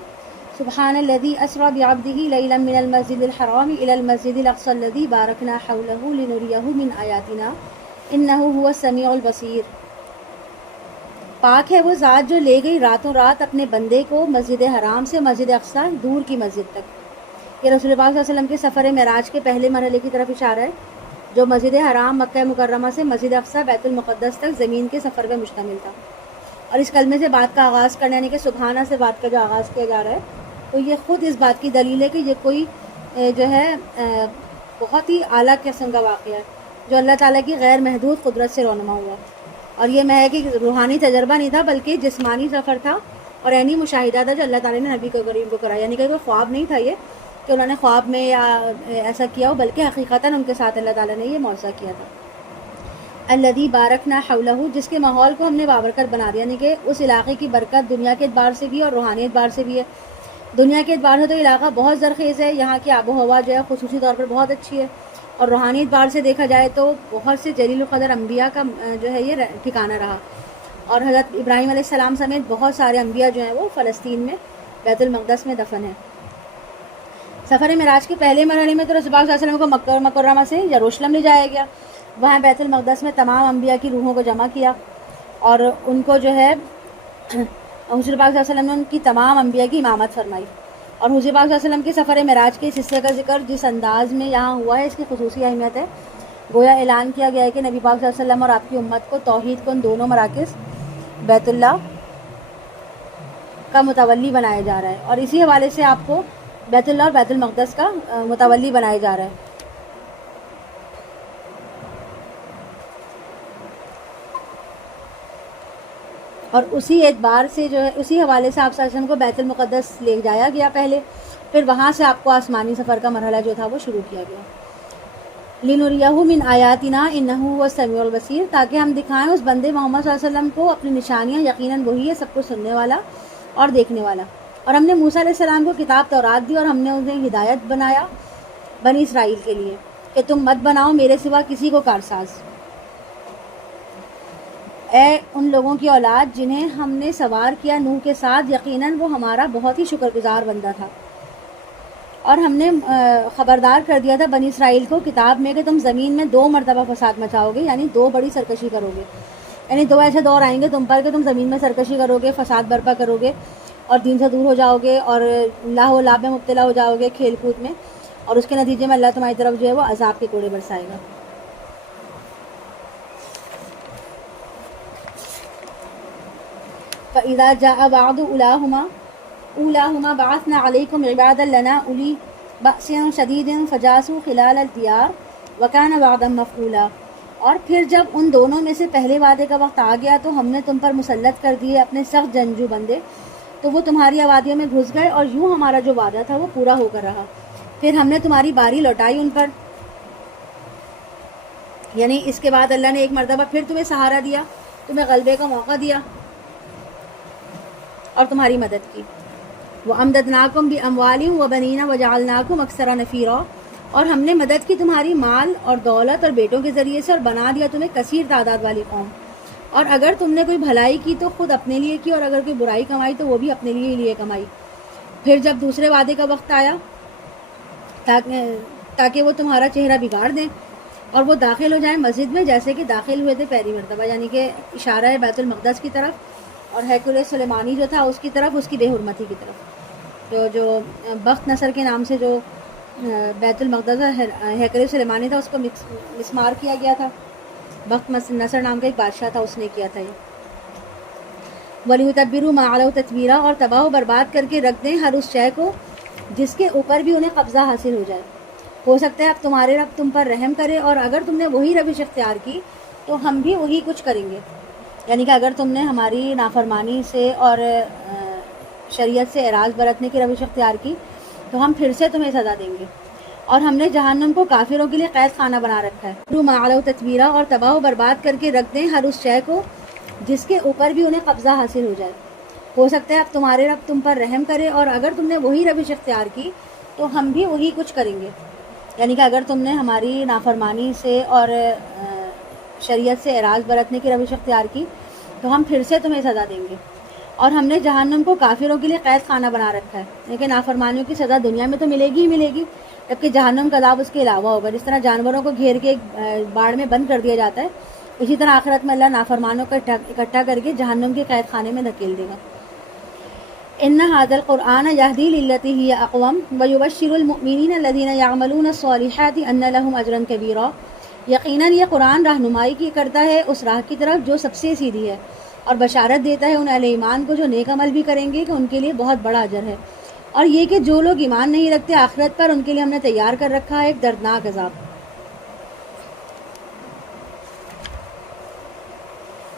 سبحان الذی اسری بعبدہ لیلا من المسجد الحرام الی المسجد الاقصی الذی بارکنا حولہ لنریہ من آیاتنا انہ هو السمیع البصیر. پاک ہے وہ ذات جو لے گئی راتوں رات اپنے بندے کو مسجد حرام سے مسجد اقصی دور کی مسجد تک. یہ رسول پاک صلی اللہ علیہ وسلم کے سفر معراج کے پہلے مرحلے کی طرف اشارہ ہے جو مسجد حرام مکہ مکرمہ سے مسجد اقصی بیت المقدس تک زمین کے سفر پر مشتمل تھا. اور اس کلمے سے بات کا آغاز کرنا یعنی کہ سبحانہ سے بات کا جو آغاز کیا جا رہا ہے تو یہ خود اس بات کی دلیل ہے کہ یہ کوئی جو ہے بہت ہی اعلیٰ قسم کا واقعہ ہے جو اللہ تعالیٰ کی غیر محدود قدرت سے رونما ہوا. اور یہ محض کہ روحانی تجربہ نہیں تھا بلکہ جسمانی سفر تھا اور عینی مشاہدہ تھا جو اللہ تعالیٰ نے نبی کریم کو کرایا. یعنی کہ کوئی خواب نہیں تھا یہ کہ انہوں نے خواب میں یا ایسا کیا ہو بلکہ حقیقتاً ان کے ساتھ اللہ تعالیٰ نے یہ معجزہ کیا تھا. الذی بارکنا حولہ، جس کے ماحول کو ہم نے بابرکت بنا دیا. یعنی کہ اس علاقے کی برکت دنیا کے اعتبار سے بھی اور روحانی اعتبار سے بھی ہے. دنیا کے اعتبار سے تو علاقہ بہت زرخیز ہے، یہاں کی آب و ہوا جو ہے خصوصی طور پر بہت اچھی ہے. اور روحانی اعتبار سے دیکھا جائے تو بہت سے جلیل القدر انبیاء کا جو ہے یہ ٹھکانہ رہا. اور حضرت ابراہیم علیہ السلام سمیت بہت سارے انبیاء جو ہیں وہ فلسطین میں بیت المقدس میں دفن ہیں. سفر معراج کے پہلے مرحلے میں تو رسول پاک صلی اللہ علیہ وسلم کو مکہ مکرمہ سے یروشلم لے جایا گیا. وہاں بیت المقدس میں تمام انبیاء کی روحوں کو جمع کیا اور ان کو جو ہے حضور پاک صلی اللہ علیہ وسلم نے ان کی تمام انبیاء کی امامت فرمائی. اور حضور پاک صلی اللہ علیہ وسلم کے سفر معراج کے اس حصے کا ذکر جس انداز میں یہاں ہوا ہے اس کی خصوصی اہمیت ہے. گویا اعلان کیا گیا ہے کہ نبی پاک صلی اللہ علیہ وسلم اور آپ کی امت کو توحید کو ان دونوں مراکز بیت اللہ کا متولی بنایا جا رہا ہے اور اسی حوالے سے آپ کو بیت اللہ اور بیت المقدس کا متولی بنایا جا رہا ہے. اور اسی اعتبار سے جو ہے اسی حوالے سے آپ صلی اللہ علیہ وسلم کو بیت المقدس لے جایا گیا پہلے، پھر وہاں سے آپ کو آسمانی سفر کا مرحلہ جو تھا وہ شروع کیا گیا. لنریہ من آیاتنا انہ هو السمیع البصیر، تاکہ ہم دکھائیں اس بندے محمد صلی اللہ علیہ وسلم کو اپنی نشانیاں، یقیناً وہی ہے سب کو سننے والا اور دیکھنے والا. اور ہم نے موسیٰ علیہ السلام کو کتاب تورات دی اور ہم نے انہیں ہدایت بنایا بنی اسرائیل کے لیے کہ تم مت بناؤ میرے سوا کسی کو کارساز. اے ان لوگوں کی اولاد جنہیں ہم نے سوار کیا نوح کے ساتھ، یقیناً وہ ہمارا بہت ہی شکر گزار بندہ تھا. اور ہم نے خبردار کر دیا تھا بنی اسرائیل کو کتاب میں کہ تم زمین میں 2 مرتبہ فساد مچاؤ گے، یعنی 2 بڑی سرکشی کرو گے. یعنی 2 ایسے دور آئیں گے تم پر کہ تم زمین میں سرکشی کرو گے، فساد برپا کرو گے اور دین سے دور ہو جاؤ گے اور لاہ و لعب میں مبتلا ہو جاؤ گے، کھیل کود میں، اور اس کے نتیجے میں اللہ تمہاری طرف جو ہے وہ عذاب کے کوڑے برسائے گا. فَإِذَا جَاءَ بَعْضُ أُولَاهُمَا بَعَثْنَا عَلَيْكُمْ عِبَادًا لَنَا أُولِي بَأْسٍ شَدِيدٍ فَجَاسُوا خِلَالَ الدِّيَارِ وَكَانَ وَعْدًا مَفْعُولًا. اور پھر جب ان دونوں میں سے پہلے وعدے کا وقت آ گیا تو ہم نے تم پر مسلط کر دیے اپنے سخت جنگجو بندے، تو وہ تمہاری آبادیوں میں گھس گئے اور یوں ہمارا جو وعدہ تھا وہ پورا ہو کر رہا. پھر ہم نے تمہاری باری لوٹائی ان پر. یعنی اس کے بعد اللہ نے ایک مرتبہ پھر تمہیں سہارا دیا، تمہیں غلبے کا موقع دیا اور تمہاری مدد کی. وَأَمْدَدْنَاكُمْ بِأَمْوَالٍ وَبَنِينَ وَجَعَلْنَاكُمْ أَكْثَرَ نَفِيرًا. اور ہم نے مدد کی تمہاری مال اور دولت اور بیٹوں کے ذریعے سے اور بنا دیا تمہیں کثیر تعداد والی قوم. اور اگر تم نے کوئی بھلائی کی تو خود اپنے لیے کی اور اگر کوئی برائی کمائی تو وہ بھی اپنے لیے کمائی. پھر جب دوسرے وعدے کا وقت آیا تاکہ وہ تمہارا چہرہ بگاڑ دیں اور وہ داخل ہو جائیں مسجد میں جیسے کہ داخل ہوئے تھے پہلی مرتبہ. یعنی کہ اشارہ ہے بیت المقدس کی طرف اور ہیکل سلیمانی جو تھا اس کی طرف، اس کی بے حرمتی کی طرف. جو بخت نصر کے نام سے جو بیت المقدس ہیکل سلیمانی تھا اس کو مسمار کیا گیا تھا. بخت نصر نام کا ایک بادشاہ تھا، اس نے کیا تھا یہ. وَلِيُتَبِّرُوا مَا عَلَوْا تَتْبِيرًا. اور تباہ و برباد کر کے رکھ دیں ہر اس شے کو جس کے اوپر بھی انہیں قبضہ حاصل ہو جائے. ہو سکتا ہے اب تمہارے رب تم پر رحم کرے اور اگر تم نے وہی روش اختیار کی تو ہم بھی وہی کچھ کریں گے. یعنی کہ اگر تم نے ہماری نافرمانی سے اور شریعت سے اعراض برتنے کی روش اختیار کی تو ہم پھر سے تمہیں سزا دیں گے. اور ہم نے جہنم کو کافروں کے لیے قید خانہ بنا رکھا ہے. معلو تتبیرہ، اور تباہ و برباد کر کے رکھ دیں ہر اس شے کو جس کے اوپر بھی انہیں قبضہ حاصل ہو جائے. ہو سکتا ہے اب تمہارے رب تم پر رحم کرے، اور اگر تم نے وہی روش اختیار کی تو ہم بھی وہی کچھ کریں گے. یعنی کہ اگر تم نے ہماری نافرمانی سے اور شریعت سے اعراض برتنے کی روش اختیار کی تو ہم پھر سے تمہیں سزا دیں گے. اور ہم نے جہنم کو کافروں کے لیے قید خانہ بنا رکھا ہے. لیکن نافرمانیوں کی سزا دنیا میں تو ملے گی ہی ملے گی، جبکہ جہنم کا عذاب اس کے علاوہ ہوگا. جس طرح جانوروں کو گھیر کے ایک باڑ میں بند کر دیا جاتا ہے، اسی طرح آخرت میں اللہ نافرمانوں کو اکٹھا کر کے جہنم کے قید خانے میں دھکیل دے گا. ان ھذا القرآن یہدی للتی ہی اقوم ویبشر المؤمنین الذین یعملون الصالحات ان لهم اجرا کبیرا. یقیناً یہ قرآن رہنمائی کی کرتا ہے اس راہ کی طرف جو سب سے سیدھی ہے، اور بشارت دیتا ہے ان اہل ایمان کو جو نیک عمل بھی کریں گے کہ ان کے لیے بہت بڑا اجر ہے. اور یہ کہ جو لوگ ایمان نہیں رکھتے آخرت پر، ان کے لیے ہم نے تیار کر رکھا ہے ایک دردناک عذاب.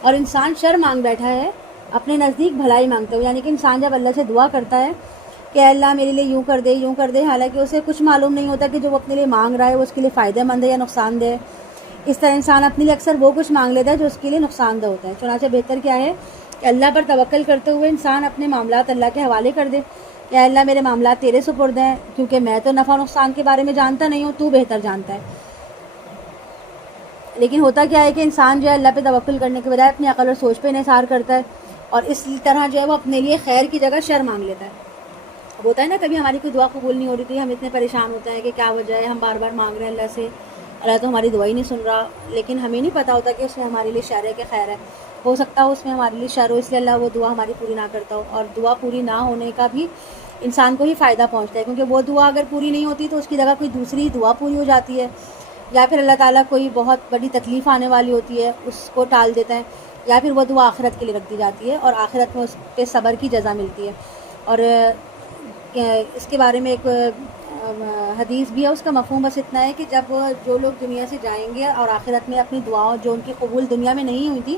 اور انسان شر مانگ بیٹھا ہے اپنے نزدیک بھلائی مانگتے ہوئے. یعنی کہ انسان جب اللہ سے دعا کرتا ہے کہ اے اللہ میرے لیے یوں کر دے، حالانکہ اسے کچھ معلوم نہیں ہوتا کہ جو وہ اپنے لیے مانگ رہا ہے وہ اس کے لیے فائدہ مند ہے یا نقصان دہ. اس طرح انسان اپنے لیے اکثر وہ کچھ مانگ لیتا ہے جو اس کے لیے نقصان دہ ہوتا ہے. چنانچہ بہتر کیا ہے کہ اللہ پر توکل کرتے ہوئے انسان اپنے معاملات اللہ کے حوالے کر دے کہ اے اللہ میرے معاملات تیرے سپرد ہیں، کیونکہ میں تو نفع و نقصان کے بارے میں جانتا نہیں ہوں، تو بہتر جانتا ہے. لیکن ہوتا کیا ہے کہ انسان جو ہے اللہ پہ توکل کرنے کے بجائے اپنی عقل اور سوچ پہ انحصار کرتا ہے، اور اس طرح جو ہے وہ اپنے لیے خیر کی جگہ شر مانگ لیتا ہے. اب ہوتا ہے نا کبھی ہماری کوئی دعا قبول نہیں ہو رہی تھی، ہم اتنے پریشان ہوتے ہیں کہ کیا وجہ ہے، ہم بار بار مانگ رہے ہیں اللہ سے، اللہ تو ہماری دعا ہی نہیں سن رہا. لیکن ہمیں نہیں پتہ ہوتا کہ اس میں ہمارے لیے شر ہے کہ خیر ہے. ہو سکتا ہو اس میں ہمارے لیے شر ہو، اس لیے اللہ وہ دعا ہماری پوری نہ کرتا ہو. اور دعا پوری نہ ہونے کا بھی انسان کو ہی فائدہ پہنچتا ہے، کیونکہ وہ دعا اگر پوری نہیں ہوتی تو اس کی جگہ کوئی دوسری دعا پوری ہو جاتی ہے، یا پھر اللہ تعالیٰ کوئی بہت بڑی تکلیف آنے والی ہوتی ہے اس کو ٹال دیتا ہے، یا پھر وہ دعا آخرت کے لیے رکھ دی جاتی ہے اور آخرت میں اس پہ صبر کی جزا ملتی ہے. اور اس کے بارے میں ایک حدیث بھی ہے، اس کا مفہوم بس اتنا ہے کہ جب جو لوگ دنیا سے جائیں گے اور آخرت میں اپنی دعاؤں جو ان کی قبول دنیا میں نہیں ہوئی تھی،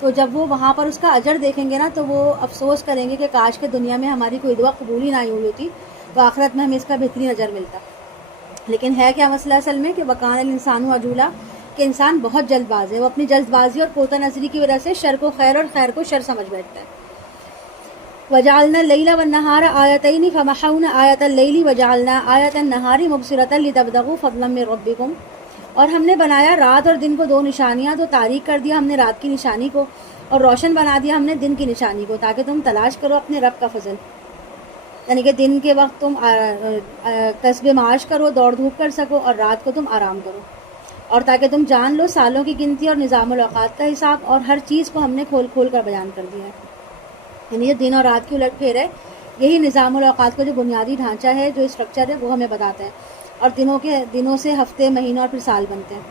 تو جب وہ وہاں پر اس کا اجر دیکھیں گے نا تو وہ افسوس کریں گے کہ کاش کے دنیا میں ہماری کوئی دعا قبول ہی نہ ہوئی ہوتی تو آخرت میں ہمیں اس کا بہترین اجر ملتا. لیکن ہے کیا مسئلہ اصل میں کہ وکان الانسان عجولا، کہ انسان بہت جلد باز ہے. وہ اپنی جلد بازی اور کوتا نظری کی وجہ سے شر کو خیر اور خیر کو شر سمجھ بیٹھتا ہے. وجعلنا اللیل والنہار آیتین فمحونا آیت اللیل وجعلنا آیت النہار مبصرۃ لتبتغوا فضلا من ربکم. اور ہم نے بنایا رات اور دن کو دو نشانیاں، تو تاریک کر دیا ہم نے رات کی نشانی کو اور روشن بنا دیا ہم نے دن کی نشانی کو، تاکہ تم تلاش کرو اپنے رب کا فضل. یعنی کہ دن کے وقت تم کسب معاش کرو، دوڑ دھوپ کر سکو، اور رات کو تم آرام کرو، اور تاکہ تم جان لو سالوں کی گنتی اور نظام الاوقات کا حساب. اور ہر چیز کو ہم نے کھول کھول کر بیان کر دیا ہے. یعنی یہ دن اور رات کی الٹ پھیر ہے، یہی نظام الاوقات کا جو بنیادی ڈھانچہ ہے، جو اسٹرکچر ہے، وہ ہمیں بتاتا ہے. اور دنوں سے ہفتے، مہینے اور پھر سال بنتے ہیں.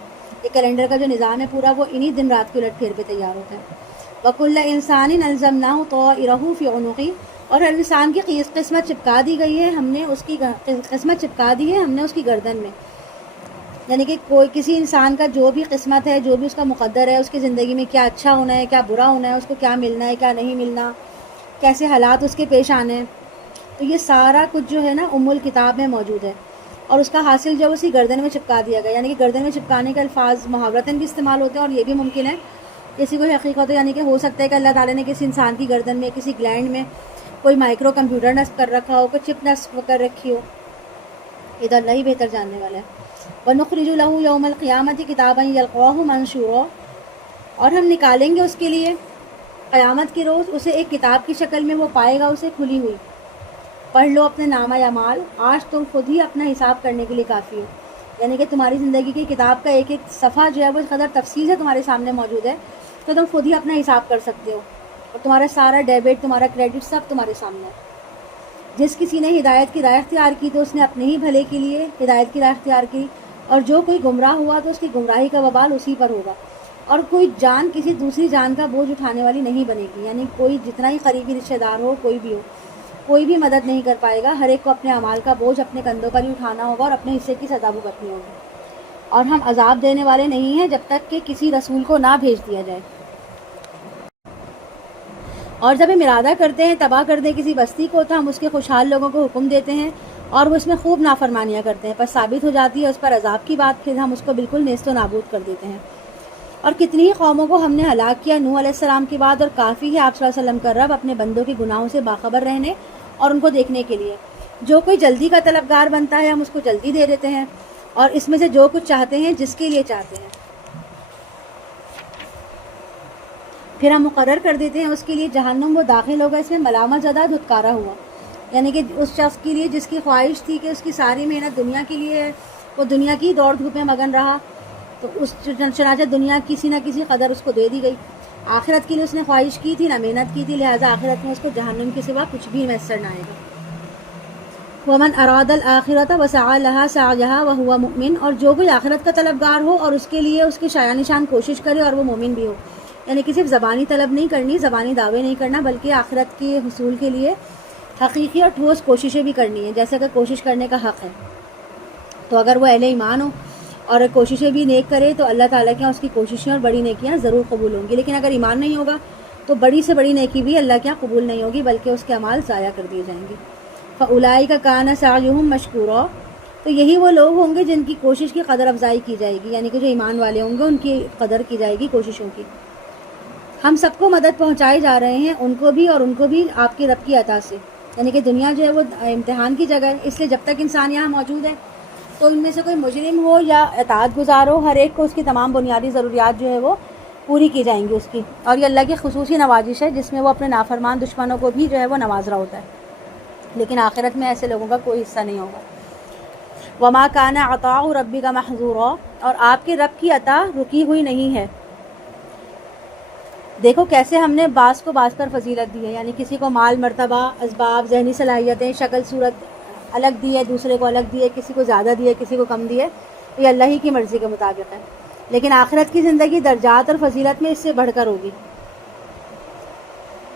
یہ کیلنڈر کا جو نظام ہے پورا، وہ انہی دن رات کی الٹ پھیر پہ تیار ہوتا ہے. وَكُلَّ إِنسَانٍ أَلْزَمْنَاهُ طَائِرَهُ فِي عُنُقِهِ. اور ہر انسان کی قسمت چپکا دی گئی ہے، ہم نے اس کی قسمت چپکا دی ہے ہم نے اس کی گردن میں. یعنی کہ کسی انسان کا جو بھی قسمت ہے، جو بھی اس کا مقدر ہے، اس کی زندگی میں کیا اچھا ہونا ہے، کیا برا ہونا ہے، اس کو کیا ملنا ہے، کیا نہیں ملنا، کیسے حالات اس کے پیش آنے ہیں، تو یہ سارا کچھ جو ہے نا الکتاب میں موجود ہے. اور اس کا حاصل جو اسی گردن میں چپکا دیا گیا. یعنی کہ گردن میں چپکانے کے الفاظ محاورتاً بھی استعمال ہوتے ہیں، اور یہ بھی ممکن ہے کسی کو حقیقت ہو. یعنی کہ ہو سکتا ہے کہ اللہ تعالیٰ نے کسی انسان کی گردن میں، کسی گلینڈ میں کوئی مائکرو کمپیوٹر نصب کر رکھا ہو، کوئی چپ نصب کر رکھی ہو. یہ تو اللہ ہی بہتر جاننے والا ہے. وَنُخْرِجُ لَهُ يَوْمَ الْقِيَامَةِ كِتَابًا يَلْقَاهُ مَنشُورًا. اور ہم نکالیں گے اس کے لیے قیامت کے روز اسے ایک کتاب کی شکل میں، وہ پائے گا اسے کھلی ہوئی. پڑھ لو اپنے نامہ اعمال، آج تم خود ہی اپنا حساب کرنے کے لیے کافی ہو. یعنی کہ تمہاری زندگی کی کتاب کا ایک ایک صفحہ جو ہے وہ اس قدر تفصیل سے تمہارے سامنے موجود ہے تو تم خود ہی اپنا حساب کر سکتے ہو، اور تمہارا سارا ڈیبٹ، تمہارا کریڈٹ سب تمہارے سامنے ہے. جس کسی نے ہدایت کی راہ اختیار کی تو اس نے اپنے ہی بھلے کے لیے ہدایت کی راہ اختیار کی، اور جو کوئی گمراہ ہوا تو اس کی گمراہی کا وبال اسی پر ہوگا. اور کوئی جان کسی دوسری جان کا بوجھ اٹھانے والی نہیں بنے گی. یعنی کوئی جتنا ہی قریبی رشتہ دار ہو، کوئی بھی ہو، کوئی بھی مدد نہیں کر پائے گا. ہر ایک کو اپنے اعمال کا بوجھ اپنے کندھوں پر ہی اٹھانا ہوگا اور اپنے حصے کی سزا بھگتنی ہوگی. اور ہم عذاب دینے والے نہیں ہیں جب تک کہ کسی رسول کو نہ بھیج دیا جائے. اور جب ہم ارادہ کرتے ہیں تباہ کر دیں کسی بستی کو تو ہم اس کے خوشحال لوگوں کو حکم دیتے ہیں اور وہ اس میں خوب نافرمانیاں کرتے ہیں. پس ثابت ہو جاتی ہے اس پر عذاب کی بات، پھر ہم اس کو بالکل نیست و نابود کر دیتے ہیں. اور کتنی ہی قوموں کو ہم نے ہلاک کیا نوح علیہ السلام کے بعد، اور کافی ہے آپ صلی اللہ علیہ وسلم کا رب اپنے بندوں کے گناہوں سے باخبر رہنے اور ان کو دیکھنے کے لیے. جو کوئی جلدی کا طلبگار بنتا ہے ہم اس کو جلدی دے دیتے ہیں، اور اس میں سے جو کچھ چاہتے ہیں جس کے لیے چاہتے ہیں پھر ہم مقرر کر دیتے ہیں اس کے لیے جہنم، وہ داخل ہوگا اس میں ملامت زدہ دھتکارا ہوا. یعنی کہ اس شخص کے لیے جس کی خواہش تھی کہ اس کی ساری محنت دنیا کے لیے ہے، وہ دنیا کی دوڑ دھوپ میں مگن رہا، تو اس چنانچہ دنیا کسی نہ کسی قدر اس کو دے دی گئی. آخرت کے لیے اس نے خواہش کی تھی، نہ محنت کی تھی، لہٰذا آخرت میں اس کو جہنم کے سوا کچھ بھی میسر نہ آئے گا. ومن اراد الآخرۃ وسعى لها سعيها وهو مؤمن، اور جو کوئی آخرت کا طلبگار ہو اور اس کے لیے اس کی شایان نشان کوشش کرے اور وہ مومن بھی ہو. یعنی کہ صرف زبانی طلب نہیں کرنی، زبانی دعوے نہیں کرنا، بلکہ آخرت کے حصول کے لیے حقیقی اور ٹھوس کوششیں بھی کرنی ہیں، جیسا کہ کوشش کرنے کا حق ہے. تو اگر وہ اہل ایمان ہو اور کوششیں بھی نیک کرے تو اللہ تعالیٰ کے یہاں اس کی کوششیں اور بڑی نیکیاں ضرور قبول ہوں گی. لیکن اگر ایمان نہیں ہوگا تو بڑی سے بڑی نیکی بھی اللہ کے یہاں قبول نہیں ہوگی، بلکہ اس کے اعمال ضائع کر دیے جائیں گے. فَأُولَٰئِکَ كَانَ سَعْيُهُم مَشْكُورًا، تو یہی وہ لوگ ہوں گے جن کی کوشش کی قدر افزائی کی جائے گی، یعنی کہ جو ایمان والے ہوں گے ان کی قدر کی جائے گی کوششوں کی. ہم سب کو مدد پہنچائے جا رہے ہیں، ان کو بھی اور ان کو بھی آپ کے رب کی عطا سے. یعنی کہ دنیا جو ہے وہ امتحان کی جگہ ہے، اس لیے جب تک انسان یہاں موجود ہے تو ان میں سے کوئی مجرم ہو یا اطاعت گزار ہو، ہر ایک کو اس کی تمام بنیادی ضروریات جو ہے وہ پوری کی جائیں گی اس کی. اور یہ اللہ کی خصوصی نوازش ہے جس میں وہ اپنے نافرمان دشمنوں کو بھی جو ہے وہ نواز رہا ہوتا ہے. لیکن آخرت میں ایسے لوگوں کا کوئی حصہ نہیں ہوگا. وما کان عطاء ربک محظورا، اور آپ کے رب کی عطا رکی ہوئی نہیں ہے. دیکھو کیسے ہم نے بعض کو بعض پر فضیلت دی ہے، یعنی کسی کو مال، مرتبہ، اسباب، ذہنی صلاحیتیں، شکل صورت الگ دی ہے، دوسرے کو الگ دی ہے، کسی کو زیادہ دی ہے، کسی کو کم دی ہے. یہ اللہ ہی کی مرضی کے مطابق ہے. لیکن آخرت کی زندگی درجات اور فضیلت میں اس سے بڑھ کر ہوگی.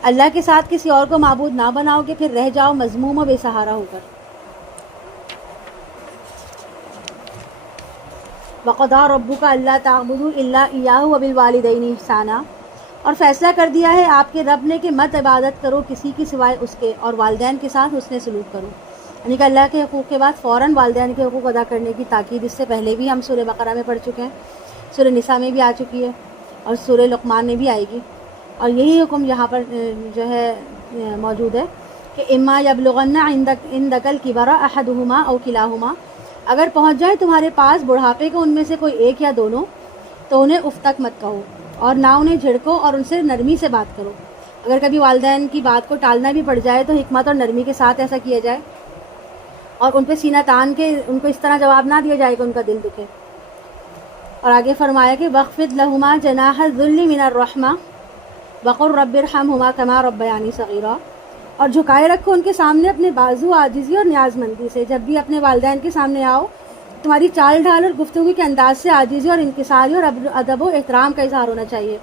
اللہ کے ساتھ کسی اور کو معبود نہ بناؤ کہ پھر رہ جاؤ مذموم و بے سہارا ہو کر. وَقَضَىٰ رَبُّكَ أَلَّا تَعْبُدُوا إِلَّا إِيَّاهُ وَبِالْوَالِدَيْنِ إِحْسَانًا، اور فیصلہ کر دیا ہے آپ کے رب نے کہ مت عبادت کرو کسی کی سوائے اس کے، اور والدین کے ساتھ حسن سلوک کرو. یعنی کہ اللہ کے حقوق کے بعد فوراً والدین کے حقوق ادا کرنے کی تاکید اس سے پہلے بھی ہم سورہ بقرہ میں پڑھ چکے ہیں، سورہ نساء میں بھی آ چکی ہے، اور سورہ لقمان میں بھی آئے گی. اور یہی حکم یہاں پر جو ہے موجود ہے کہ اما یبلغن عندک الکبر احدہما او کلاہما، اگر پہنچ جائے تمہارے پاس بڑھاپے کو ان میں سے کوئی ایک یا دونوں تو انہیں اف تک مت کہو، اور نہ انہیں جھڑکو، اور ان سے نرمی سے بات کرو. اگر کبھی والدین کی بات کو ٹالنا بھی پڑ جائے تو حکمت اور نرمی کے ساتھ ایسا کیا جائے، اور ان پہ سینہ تان کے ان کو اس طرح جواب نہ دیا جائے کہ ان کا دل دکھے. اور آگے فرمایا کہ وَخْفِضْ لَهُمَا جَنَاحَ الذُّلِّ مِنَ الرَّحْمَةِ وَقُلْ رَبِّ ارْحَمْهُمَا كَمَا رَبَّيَانِي صَغِيرًا، اور جھکائے رکھو ان کے سامنے اپنے بازو عاجزی اور نیاز مندی سے. جب بھی اپنے والدین کے سامنے آؤ تمہاری چال ڈھال اور گفتگو کے انداز سے عاجزی اور انکساری اور ادب و احترام کا اظہار ہونا چاہیے.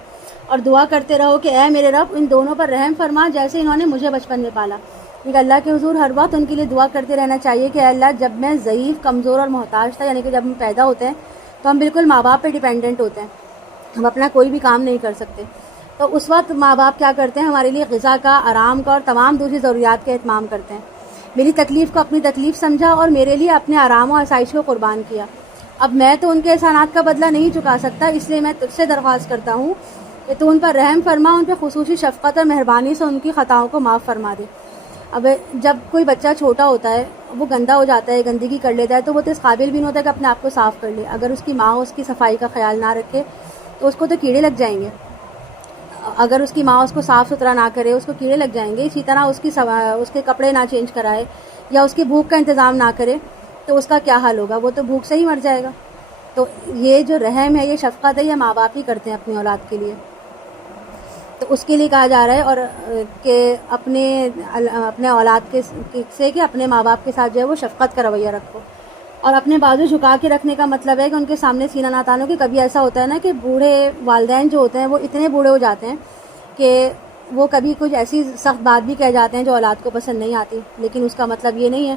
اور دعا کرتے رہو کہ اے میرے رب ان دونوں پر رحم فرما جیسے انہوں نے مجھے بچپن میں پالا. لیکن اللہ کے حضور ہر وقت ان کے لیے دعا کرتے رہنا چاہیے کہ اے اللہ جب میں ضعیف، کمزور اور محتاج تھا، یعنی کہ جب ہم پیدا ہوتے ہیں تو ہم بالکل ماں باپ پہ ڈیپینڈنٹ ہوتے ہیں، ہم اپنا کوئی بھی کام نہیں کر سکتے. تو اس وقت ماں باپ کیا کرتے ہیں؟ ہمارے لیے غذا کا، آرام کا اور تمام دوسری ضروریات کا اہتمام کرتے ہیں. میری تکلیف کو اپنی تکلیف سمجھا اور میرے لیے اپنے آرام و آسائش کو قربان کیا. اب میں تو ان کے احسانات کا بدلہ نہیں چکا سکتا، اس لیے میں تجھ سے درخواست کرتا ہوں کہ تو ان پر رحم فرما، ان پہ خصوصی شفقت اور مہربانی سے ان کی خطاؤں کو معاف فرما دے. اب جب کوئی بچہ چھوٹا ہوتا ہے وہ گندا ہو جاتا ہے، گندگی کر لیتا ہے، تو وہ تو اس قابل بھی نہیں ہوتا کہ اپنے آپ کو صاف کر لے. اگر اس کی ماں اس کی صفائی کا خیال نہ رکھے تو اس کو تو کیڑے لگ جائیں گے. اگر اس کی ماں اس کو صاف ستھرا نہ کرے اس کو کیڑے لگ جائیں گے. اسی طرح اس کے کپڑے نہ چینج کرائے یا اس کی بھوک کا انتظام نہ کرے تو اس کا کیا حال ہوگا؟ وہ تو بھوک سے ہی مر جائے گا. تو یہ جو رحم ہے، یہ شفقت ہے، یہ ماں باپ ہی کرتے ہیں اپنی اولاد کے لیے. تو اس کے لیے کہا جا رہا ہے اور کہ اپنے اولاد سے کہ اپنے ماں باپ کے ساتھ جو ہے وہ شفقت کا رویہ رکھو. اور اپنے بازو جھکا کے رکھنے کا مطلب ہے کہ ان کے سامنے سینہ نہ تانو. کہ کبھی ایسا ہوتا ہے نا کہ بوڑھے والدین جو ہوتے ہیں وہ اتنے بوڑھے ہو جاتے ہیں کہ وہ کبھی کچھ ایسی سخت بات بھی کہہ جاتے ہیں جو اولاد کو پسند نہیں آتی، لیکن اس کا مطلب یہ نہیں ہے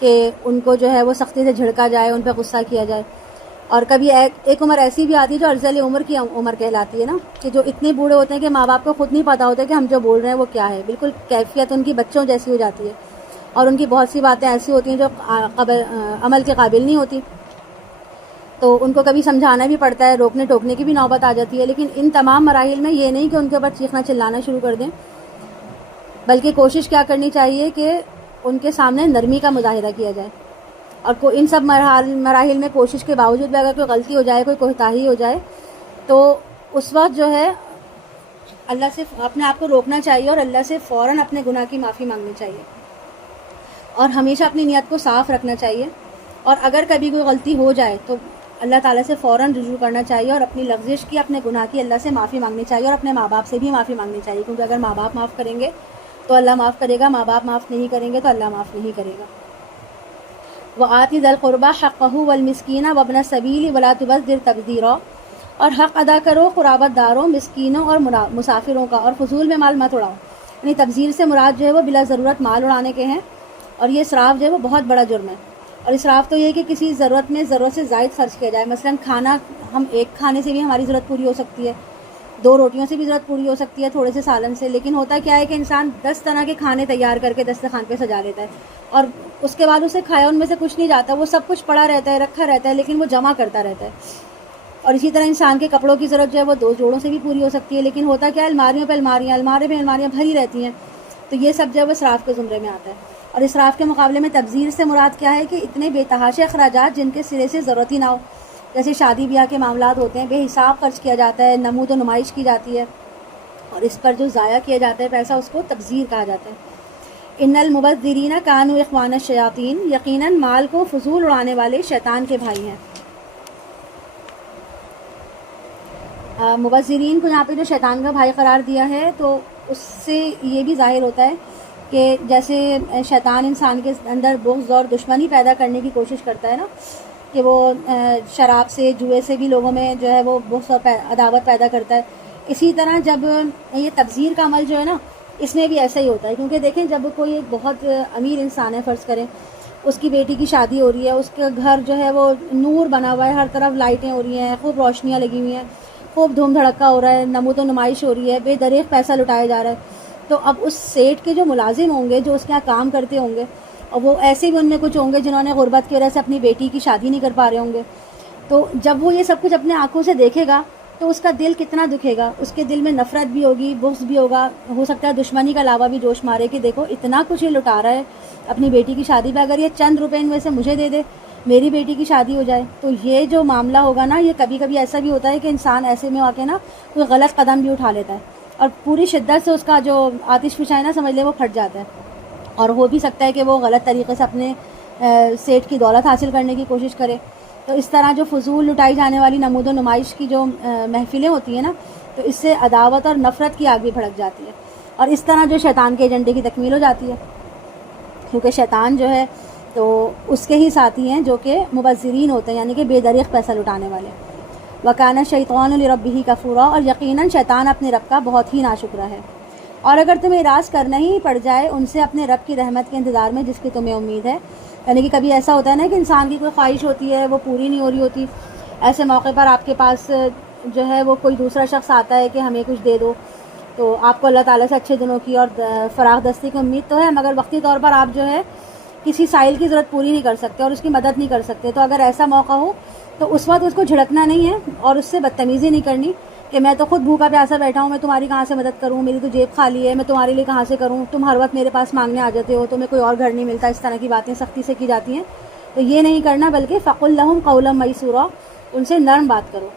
کہ ان کو جو ہے وہ سختی سے جھڑکا جائے، ان پہ غصہ کیا جائے. اور کبھی ایک عمر ایسی بھی آتی ہے جو ارذل عمر کی عمر کہلاتی ہے نا، کہ جو اتنے بوڑھے ہوتے ہیں کہ ماں باپ کو خود نہیں پتہ ہوتا کہ ہم جو بول رہے ہیں وہ کیا ہے، بالکل کیفیت ان کی بچوں جیسی ہو جاتی ہے، اور ان کی بہت سی باتیں ایسی ہوتی ہیں جو عمل کے قابل نہیں ہوتی، تو ان کو کبھی سمجھانا بھی پڑتا ہے، روکنے ٹوکنے کی بھی نوبت آ جاتی ہے۔ لیکن ان تمام مراحل میں یہ نہیں کہ ان کے اوپر چیخنا چلانا شروع کر دیں، بلکہ کوشش کیا کرنی چاہیے کہ ان کے سامنے نرمی کا مظاہرہ کیا جائے، اور ان سب مراحل میں کوشش کے باوجود بھی اگر کوئی غلطی ہو جائے، کوئی کوتاہی ہو جائے، تو اس وقت جو ہے اللہ سے اپنے آپ کو روکنا چاہیے اور اللہ سے فوراً اپنے گناہ کی معافی مانگنی چاہیے، اور ہمیشہ اپنی نیت کو صاف رکھنا چاہیے، اور اگر کبھی کوئی غلطی ہو جائے تو اللہ تعالیٰ سے فوراً رجوع کرنا چاہیے، اور اپنی لغزش کی، اپنے گناہ کی اللہ سے معافی مانگنی چاہیے، اور اپنے ماں باپ سے بھی معافی مانگنی چاہیے، کیونکہ اگر ماں باپ معاف کریں گے تو اللہ معاف کرے گا، ماں باپ معاف نہیں کریں گے تو اللہ معاف نہیں کرے گا۔ وَآتِ ذَا الْقُرْبَىٰ حَقَّهُ وَالْمِسْكِينَ وَابْنَ السَّبِيلِ وَلَا تُبَذِّرْ تَبْذِيرًا، اور حق ادا کرو قرابت داروں، مسکینوں اور مسافروں کا، اور فضول میں مال مت اڑاؤ۔ یعنی تبذیر سے مراد جو ہے وہ بلا ضرورت مال اڑانے کے ہیں، اور یہ اسراف جو ہے وہ بہت بڑا جرم ہے۔ اور اسراف تو یہ کہ کسی ضرورت میں ضرورت سے زائد خرچ کیا جائے، مثلا کھانا، ہم ایک کھانے سے بھی ہماری ضرورت پوری ہو سکتی ہے، 2 روٹیوں سے بھی ضرورت پوری ہو سکتی ہے، تھوڑے سے سالن سے، لیکن ہوتا کیا ہے کہ انسان 10 طرح کے کھانے تیار کر کے دسترخوان پہ سجا لیتا ہے، اور اس کے بعد اسے کھایا ان میں سے کچھ نہیں جاتا، وہ سب کچھ پڑا رہتا ہے، رکھا رہتا ہے، لیکن وہ جمع کرتا رہتا ہے۔ اور اسی طرح انسان کے کپڑوں کی ضرورت جو ہے وہ 2 جوڑوں سے بھی پوری ہو سکتی ہے، لیکن ہوتا کیا ہے، الماریوں پہ الماریاں بھری رہتی ہیں، تو یہ سب جو ہے وہ اسراف کے زمرے میں آتا ہے۔ اور اسراف کے مقابلے میں تبذیر سے مراد کیا ہے کہ اتنے بے تحاشا اخراجات جن کے سرے سے ضرورت ہی نہ ہو، جیسے شادی بیاہ کے معاملات ہوتے ہیں، بے حساب خرچ کیا جاتا ہے، نمود و نمائش کی جاتی ہے، اور اس پر جو ضائع کیا جاتا ہے پیسہ، اس کو تبذیر کہا جاتا ہے۔ ان المبذرین کانوا اخوان الشیاطین، یقیناً مال کو فضول اڑانے والے شیطان کے بھائی ہیں۔ مبذرین کو یہاں پہ جو شیطان کا بھائی قرار دیا ہے، تو اس سے یہ بھی ظاہر ہوتا ہے کہ جیسے شیطان انسان کے اندر بغض اور دشمنی پیدا کرنے کی کوشش کرتا ہے نا، کہ وہ شراب سے، جوئے سے بھی لوگوں میں جو ہے وہ بغض اور عداوت پیدا کرتا ہے، اسی طرح جب یہ تبذیر کا عمل جو ہے نا، اس میں بھی ایسا ہی ہوتا ہے۔ کیونکہ دیکھیں، جب کوئی ایک بہت امیر انسان ہے، فرض کریں اس کی بیٹی کی شادی ہو رہی ہے، اس کا گھر جو ہے وہ نور بنا ہوا ہے، ہر طرف لائٹیں ہو رہی ہیں، خوب روشنیاں لگی ہوئی ہیں، خوب دھوم دھڑکا ہو رہا ہے، نمود و نمائش ہو رہی ہے، بے دریغ پیسہ لٹایا جا رہا ہے، تو اب اس سیٹ کے جو ملازم ہوں گے، جو اس کے یہاں کام کرتے ہوں گے، اور وہ ایسے بھی ان میں کچھ ہوں گے جنہوں نے غربت کی وجہ سے اپنی بیٹی کی شادی نہیں کر پا رہے ہوں گے، تو جب وہ یہ سب کچھ اپنے آنکھوں سے دیکھے گا تو اس کا دل کتنا دکھے گا، اس کے دل میں نفرت بھی ہوگی، بغض بھی ہوگا، ہو سکتا ہے دشمنی کا لاوا بھی جوش مارے کہ دیکھو اتنا کچھ یہ لٹا رہا ہے اپنی بیٹی کی شادی پہ، اگر یہ چند روپے ان میں سے مجھے دے دے، میری بیٹی کی شادی ہو جائے، تو یہ جو معاملہ ہوگا نا، یہ کبھی کبھی ایسا بھی ہوتا ہے کہ انسان ایسے میں آ کے نا کوئی غلط قدم بھی اٹھا لیتا ہے، اور پوری شدت سے اس کا جو آتش فشاں نا، سمجھ لے، وہ پھٹ جاتا ہے، اور ہو بھی سکتا ہے کہ وہ غلط طریقے سے اپنے سیٹ کی دولت حاصل کرنے کی کوشش کرے۔ تو اس طرح جو فضول لٹائی جانے والی نمود و نمائش کی جو محفلیں ہوتی ہیں نا، تو اس سے عداوت اور نفرت کی آگ بھی بھڑک جاتی ہے، اور اس طرح جو شیطان کے ایجنڈے کی تکمیل ہو جاتی ہے، کیونکہ شیطان جو ہے تو اس کے ہی ساتھی ہیں جو کہ مبذرین ہوتے ہیں، یعنی کہ بے دریغ پیسہ لٹانے والے۔ وَكَانَ الشَّيْطَانُ لِرَبِّهِ كَفُورًا، اور یقیناً شیطان اپنے رب کا بہت ہی ناشکرا ہے۔ اور اگر تمہیں اعراض کرنا ہی پڑ جائے ان سے اپنے رب کی رحمت کے انتظار میں جس کی تمہیں امید ہے، یعنی کہ کبھی ایسا ہوتا ہے نا کہ انسان کی کوئی خواہش ہوتی ہے، وہ پوری نہیں ہو رہی ہوتی، ایسے موقع پر آپ کے پاس جو ہے وہ کوئی دوسرا شخص آتا ہے کہ ہمیں کچھ دے دو، تو آپ کو اللہ تعالیٰ سے اچھے دنوں کی اور فراخ دستی کی امید تو ہے، مگر وقتی طور پر آپ جو ہے کسی سائل کی ضرورت پوری نہیں کر سکتے اور اس کی مدد نہیں کر سکتے، تو اگر ایسا موقع ہو تو اس وقت اس کو جھڑکنا نہیں ہے اور اس سے بدتمیزی نہیں کرنی کہ میں تو خود بھوکا پیاسا بیٹھا ہوں، میں تمہاری کہاں سے مدد کروں، میری تو جیب خالی ہے، میں تمہارے لیے کہاں سے کروں، تم ہر وقت میرے پاس مانگنے آ جاتے ہو، تمہیں کوئی اور گھر نہیں ملتا، اس طرح کی باتیں سختی سے کی جاتی ہیں، تو یہ نہیں کرنا، بلکہ فَقُل لَهُمْ قَوْلًا مَيْسُورًا، ان سے نرم بات کرو،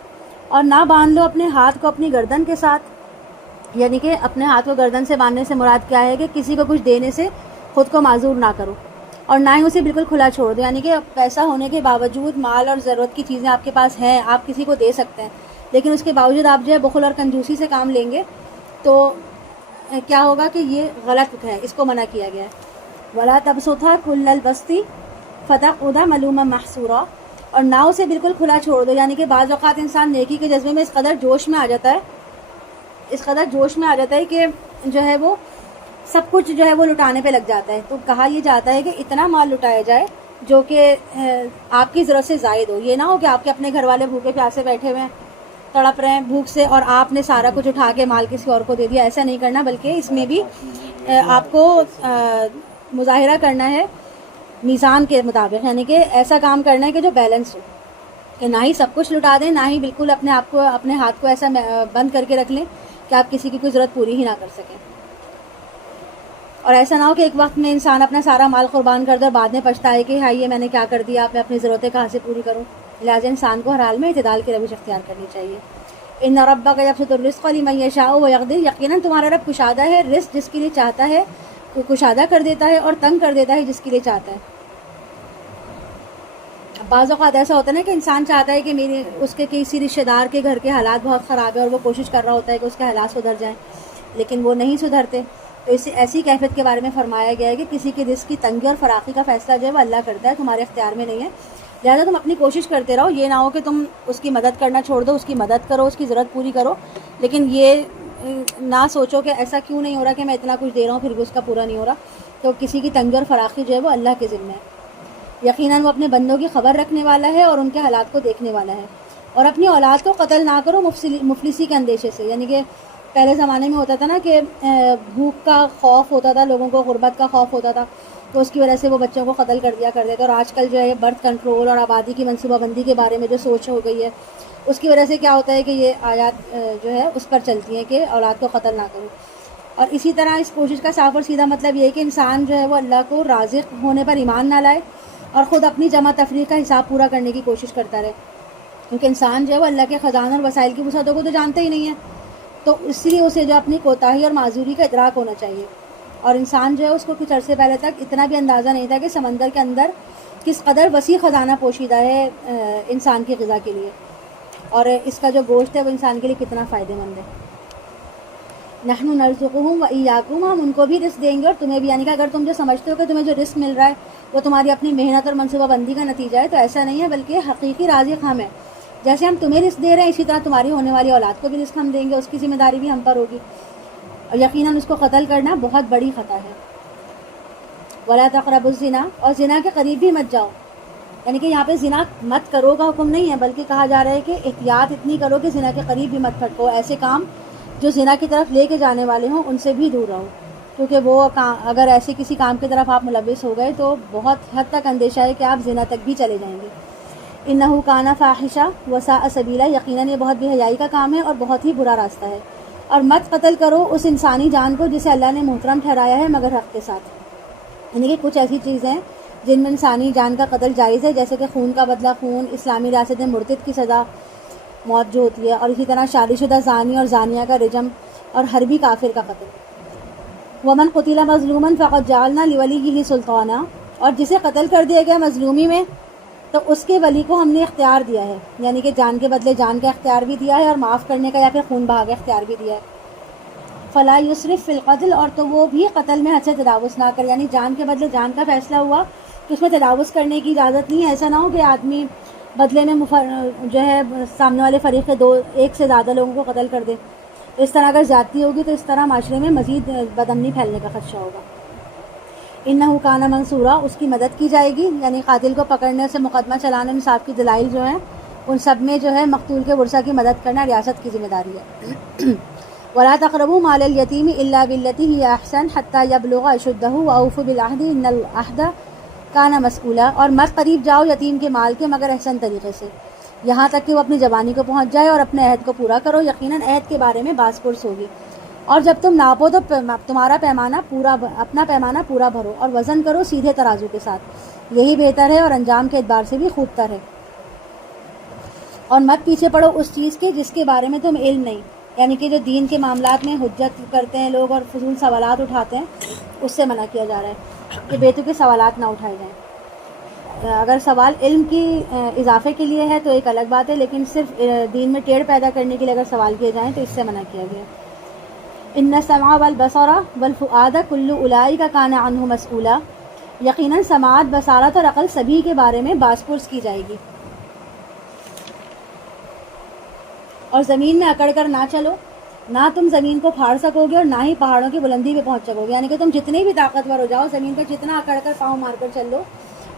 اور نہ باندھ لو اپنے ہاتھ کو اپنی گردن کے ساتھ، یعنی کہ اپنے ہاتھ کو گردن سے باندھنے سے مراد کیا ہے کہ کسی کو کچھ دینے سے خود کو معذور نہ کرو، اور نہ ہی اسے بالکل کھلا چھوڑ دو، یعنی کہ پیسہ ہونے کے باوجود مال اور ضرورت کی چیزیں آپ کے پاس ہیں، آپ کسی کو دے سکتے ہیں، لیکن اس کے باوجود آپ جو ہے بخل اور کنجوسی سے کام لیں گے تو کیا ہوگا کہ یہ غلط ہے، اس کو منع کیا گیا ہے۔ وَلَا تَبْسُطْهَا كُلَّ الْبَسْطِ فَتَقْعُدَ مَلُومًا مَحْسُورًا، اور نہ اسے بالکل کھلا چھوڑ دو، یعنی کہ بعض اوقات انسان نیکی کے جذبے میں اس قدر جوش میں آ جاتا ہے کہ جو ہے وہ سب کچھ جو ہے وہ لٹانے پہ لگ جاتا ہے، تو کہا یہ جاتا ہے کہ اتنا مال لٹایا جائے جو کہ آپ کی ضرورت سے زائد ہو. یہ نہ ہو کہ آپ کے اپنے گھر والے بھوکے پیاسے بیٹھے ہوئے ہیں, تڑپ رہے ہیں بھوک سے, اور آپ نے سارا کچھ اٹھا کے مال کسی اور کو دے دیا. ایسا نہیں کرنا, بلکہ اس میں بھی آپ کو مظاہرہ کرنا ہے میزان کے مطابق, یعنی کہ ایسا کام کرنا ہے کہ جو بیلنس ہو, کہ نہ ہی سب کچھ لٹا دیں, نہ ہی بالکل اپنے آپ کو اپنے ہاتھ کو ایسا بند کر کے رکھ لیں کہ آپ کسی کی کوئی ضرورت پوری ہی نہ کر سکیں. اور ایسا نہ ہو کہ ایک وقت میں انسان اپنا سارا مال قربان کر دے اور بعد میں پچھتائے کہ ہائی یہ میں نے کیا کر دیا, آپ میں اپنی ضرورتیں کہاں سے پوری کروں. لہٰذا انسان کو ہر حال میں اعتدال کی روش اختیار کرنی چاہیے. ان ربک یبسط الرزق لمن یشاء ویقدر, یقیناً تمہارا رب کشادہ ہے, رزق جس کے لیے چاہتا ہے کشادہ کر دیتا ہے, اور تنگ کر دیتا ہے جس کے لیے چاہتا ہے. بعض اوقات ایسا ہوتا ہے نا کہ انسان چاہتا ہے کہ اس کے کسی رشتہ دار کے گھر کے حالات بہت خراب ہے, اور وہ کوشش کر رہا ہوتا ہے کہ اس کے حالات سدھر جائیں, لیکن وہ نہیں سدھرتے. تو اس ایسی کیفیت کے بارے میں فرمایا گیا ہے کہ کسی کے رزق کی تنگی اور فراخی کا فیصلہ جو ہے وہ اللہ کرتا ہے, تمہارے اختیار میں نہیں ہے. لہٰذا تم اپنی کوشش کرتے رہو, یہ نہ ہو کہ تم اس کی مدد کرنا چھوڑ دو, اس کی مدد کرو, اس کی ضرورت پوری کرو, لیکن یہ نہ سوچو کہ ایسا کیوں نہیں ہو رہا کہ میں اتنا کچھ دے رہا ہوں پھر بھی اس کا پورا نہیں ہو رہا. تو کسی کی تنگی اور فراخی جو ہے وہ اللہ کے ذمہ ہے. یقیناً وہ اپنے بندوں کی خبر رکھنے والا ہے اور ان کے حالات کو دیکھنے والا ہے. اور اپنی اولاد کو قتل نہ کرو مفلسی کے اندیشے سے, یعنی کہ پہلے زمانے میں ہوتا تھا نا کہ بھوک کا خوف ہوتا تھا, لوگوں کو غربت کا خوف ہوتا تھا, تو اس کی وجہ سے وہ بچوں کو قتل کر دیا کرتے تھے. اور آج کل جو ہے برتھ کنٹرول اور آبادی کی منصوبہ بندی کے بارے میں جو سوچ ہو گئی ہے, اس کی وجہ سے کیا ہوتا ہے کہ یہ آیات جو ہے اس پر چلتی ہیں کہ اولاد کو قتل نہ کرو. اور اسی طرح اس کوشش کا صاف اور سیدھا مطلب یہ ہے کہ انسان جو ہے وہ اللہ کو رازق ہونے پر ایمان نہ لائے اور خود اپنی جمع تفریح کا حساب پورا کرنے کی کوشش کرتا رہے, کیونکہ انسان جو ہے وہ اللہ کے خزانوں اور وسائل کی وسعتوں کو تو جانتا ہی نہیں ہے. تو اس لیے اسے جو اپنی کوتاہی اور معذوری کا ادراک ہونا چاہیے. اور انسان جو ہے اس کو کچھ عرصے پہلے تک اتنا بھی اندازہ نہیں تھا کہ سمندر کے اندر کس قدر وسیع خزانہ پوشیدہ ہے انسان کی غذا کے لیے, اور اس کا جو گوشت ہے وہ انسان کے لیے کتنا فائدہ مند ہے. نحن نرزقهم وإياكم, ہم ان کو بھی رزق دیں گے اور تمہیں بھی. یعنی کہ اگر تم جو سمجھتے ہو کہ تمہیں جو رزق مل رہا ہے وہ تمہاری اپنی محنت اور منصوبہ بندی کا نتیجہ ہے, تو ایسا نہیں ہے, بلکہ حقیقی رازق ہم ہیں. جیسے ہم تمہیں رزق دے رہے ہیں, اسی طرح تمہاری ہونے والی اولاد کو بھی رزق ہم دیں گے, اس کی ذمہ داری بھی ہم پر ہوگی. اور یقیناً اس کو قتل کرنا بہت بڑی خطا ہے. ولا تقربوا الزنا, اور زنا کے قریب بھی مت جاؤ. یعنی کہ یہاں پہ زنا مت کرو کا حکم نہیں ہے, بلکہ کہا جا رہا ہے کہ احتیاط اتنی کرو کہ زنا کے قریب بھی مت پھٹکو. ایسے کام جو زنا کی طرف لے کے جانے والے ہوں ان سے بھی دور رہو, کیونکہ وہ اگر ایسے کسی کام کی طرف آپ ملوث ہو گئے تو بہت حد تک اندیشہ ہے کہ آپ زنا تک بھی چلے جائیں گے. انہ کان فاحشہ وساء سبیلا, یقیناً یہ بہت بے حیائی کا کام ہے اور بہت ہی برا راستہ ہے. اور مت قتل کرو اس انسانی جان کو جسے اللہ نے محترم ٹھہرایا ہے مگر حق کے ساتھ. یعنی کہ کچھ ایسی چیزیں ہیں جن میں انسانی جان کا قتل جائز ہے, جیسے کہ خون کا بدلہ خون, اسلامی ریاست میں مرتد کی سزا موت جو ہوتی ہے, اور اسی طرح شادی شدہ زانی اور زانیہ کا رجم, اور حربی کافر کا قتل. ومن قتل مظلوما فقد جعلنا لولیہ سلطانا, اور جسے قتل کر دیا گیا مظلومی میں تو اس کے ولی کو ہم نے اختیار دیا ہے, یعنی کہ جان کے بدلے جان کا اختیار بھی دیا ہے, اور معاف کرنے کا یا پھر خون بہا کا اختیار بھی دیا ہے. فلا یسرف فی القتل, اور تو وہ بھی قتل میں حد سے تجاوز نہ کر. یعنی جان کے بدلے جان کا فیصلہ ہوا کہ اس میں تجاوز کرنے کی اجازت نہیں ہے. ایسا نہ ہو کہ آدمی بدلے میں جو ہے سامنے والے فریق کے ایک سے زیادہ لوگوں کو قتل کر دے. اس طرح اگر زیادتی ہوگی تو اس طرح معاشرے میں مزید بدامنی پھیلنے کا خدشہ ہوگا. انہ کان منصورا, اس کی مدد کی جائے گی. یعنی قاتل کو پکڑنے سے مقدمہ چلانے میں صاحب کی دلائل جو ہیں ان سب میں جو ہے مقتول کے ورثہ کی مدد کرنا ریاست کی ذمہ داری ہے. ولا تقربوا مال الیتیم الا بالتی ہی احسن حتی یبلغ اشدہ واوفوا بالعہد ان العہد کان مسئولا, اور مت قریب جاؤ یتیم کے مال کے مگر احسن طریقے سے, یہاں تک کہ وہ اپنی جوانی کو پہنچ جائے, اور اپنے عہد کو پورا کرو, یقیناً عہد کے بارے میں باز پرس ہوگی. اور جب تم ناپو تو تمہارا اپنا پیمانہ پورا بھرو, اور وزن کرو سیدھے ترازو کے ساتھ, یہی بہتر ہے اور انجام کے اعتبار سے بھی خوب تر ہے. اور مت پیچھے پڑو اس چیز کے جس کے بارے میں تم علم نہیں, یعنی کہ جو دین کے معاملات میں حجت کرتے ہیں لوگ اور فضول سوالات اٹھاتے ہیں, اس سے منع کیا جا رہا ہے کہ بیتوکے سوالات نہ اٹھائے جائیں. اگر سوال علم کی اضافے کے لیے ہے تو ایک الگ بات ہے, لیکن صرف دین میں ٹیڑھ پیدا کرنے کے لیے اگر سوال کیے جائیں تو اس سے منع کیا گیا. ان السمع والبصر والفؤاد کل اولئک کان عنہ مسئولا, یقیناً سماعت, بصارت اور عقل سبھی کے بارے میں باز پرس کی جائے گی. اور زمین میں اکڑ کر نہ چلو, نہ تم زمین کو پھاڑ سکو گے اور نہ ہی پہاڑوں کی بلندی پہ پہنچ سکو گے. یعنی کہ تم جتنے بھی طاقتور ہو جاؤ, زمین پر جتنا اکڑ کر پاؤں مار کر چل لو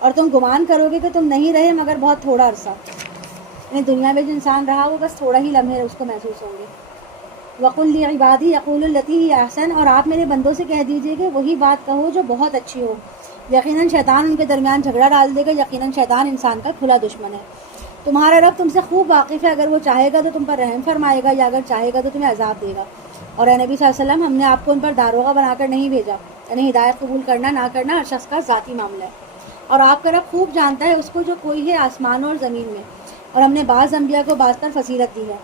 اور تم گمان کرو گے کہ تم نہیں رہے مگر بہت تھوڑا عرصہ، یعنی دنیا میں جو انسان رہا وہ بس تھوڑا ہی لمحے اس کو محسوس ہوں گے۔ وَقُلْ لِعِبَادِي يَقُولُوا الَّتِي هِيَ أَحْسَنُ، اور آپ میرے بندوں سے کہہ دیجئے کہ وہی بات کہو جو بہت اچھی ہو۔ یقیناً شیطان ان کے درمیان جھگڑا ڈال دے گا، یقیناً شیطان انسان کا کھلا دشمن ہے۔ تمہارا رب تم سے خوب واقف ہے، اگر وہ چاہے گا تو تم پر رحم فرمائے گا، یا اگر چاہے گا تو تمہیں عذاب دے گا۔ اور اے نبی صلی اللہ علیہ وسلم، ہم نے آپ کو ان پر داروغہ بنا کر نہیں بھیجا، یعنی ہدایت قبول کرنا نہ کرنا ہر شخص کا ذاتی معاملہ ہے، اور آپ کا رب خوب جانتا ہے اس کو جو کوئی ہے آسمان اور زمین میں، اور ہم نے بعض انبیاء کو بعض پر فضیلت دی ہے،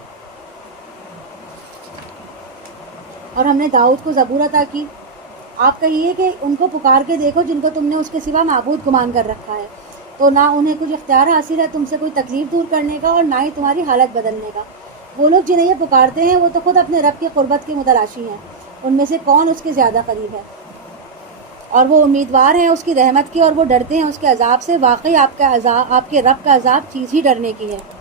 اور ہم نے داؤد کو زبور عطا کی۔ آپ کہیے کہ ان کو پکار کے دیکھو جن کو تم نے اس کے سوا معبود گمان کر رکھا ہے، تو نہ انہیں کچھ اختیار حاصل ہے تم سے کوئی تکلیف دور کرنے کا، اور نہ ہی تمہاری حالت بدلنے کا۔ وہ لوگ جنہیں یہ پکارتے ہیں وہ تو خود اپنے رب کی قربت کے متلاشی ہیں، ان میں سے کون اس کے زیادہ قریب ہے، اور وہ امیدوار ہیں اس کی رحمت کی، اور وہ ڈرتے ہیں اس کے عذاب سے۔ واقعی آپ کے رب کا عذاب چیز ہی ڈرنے کی ہے۔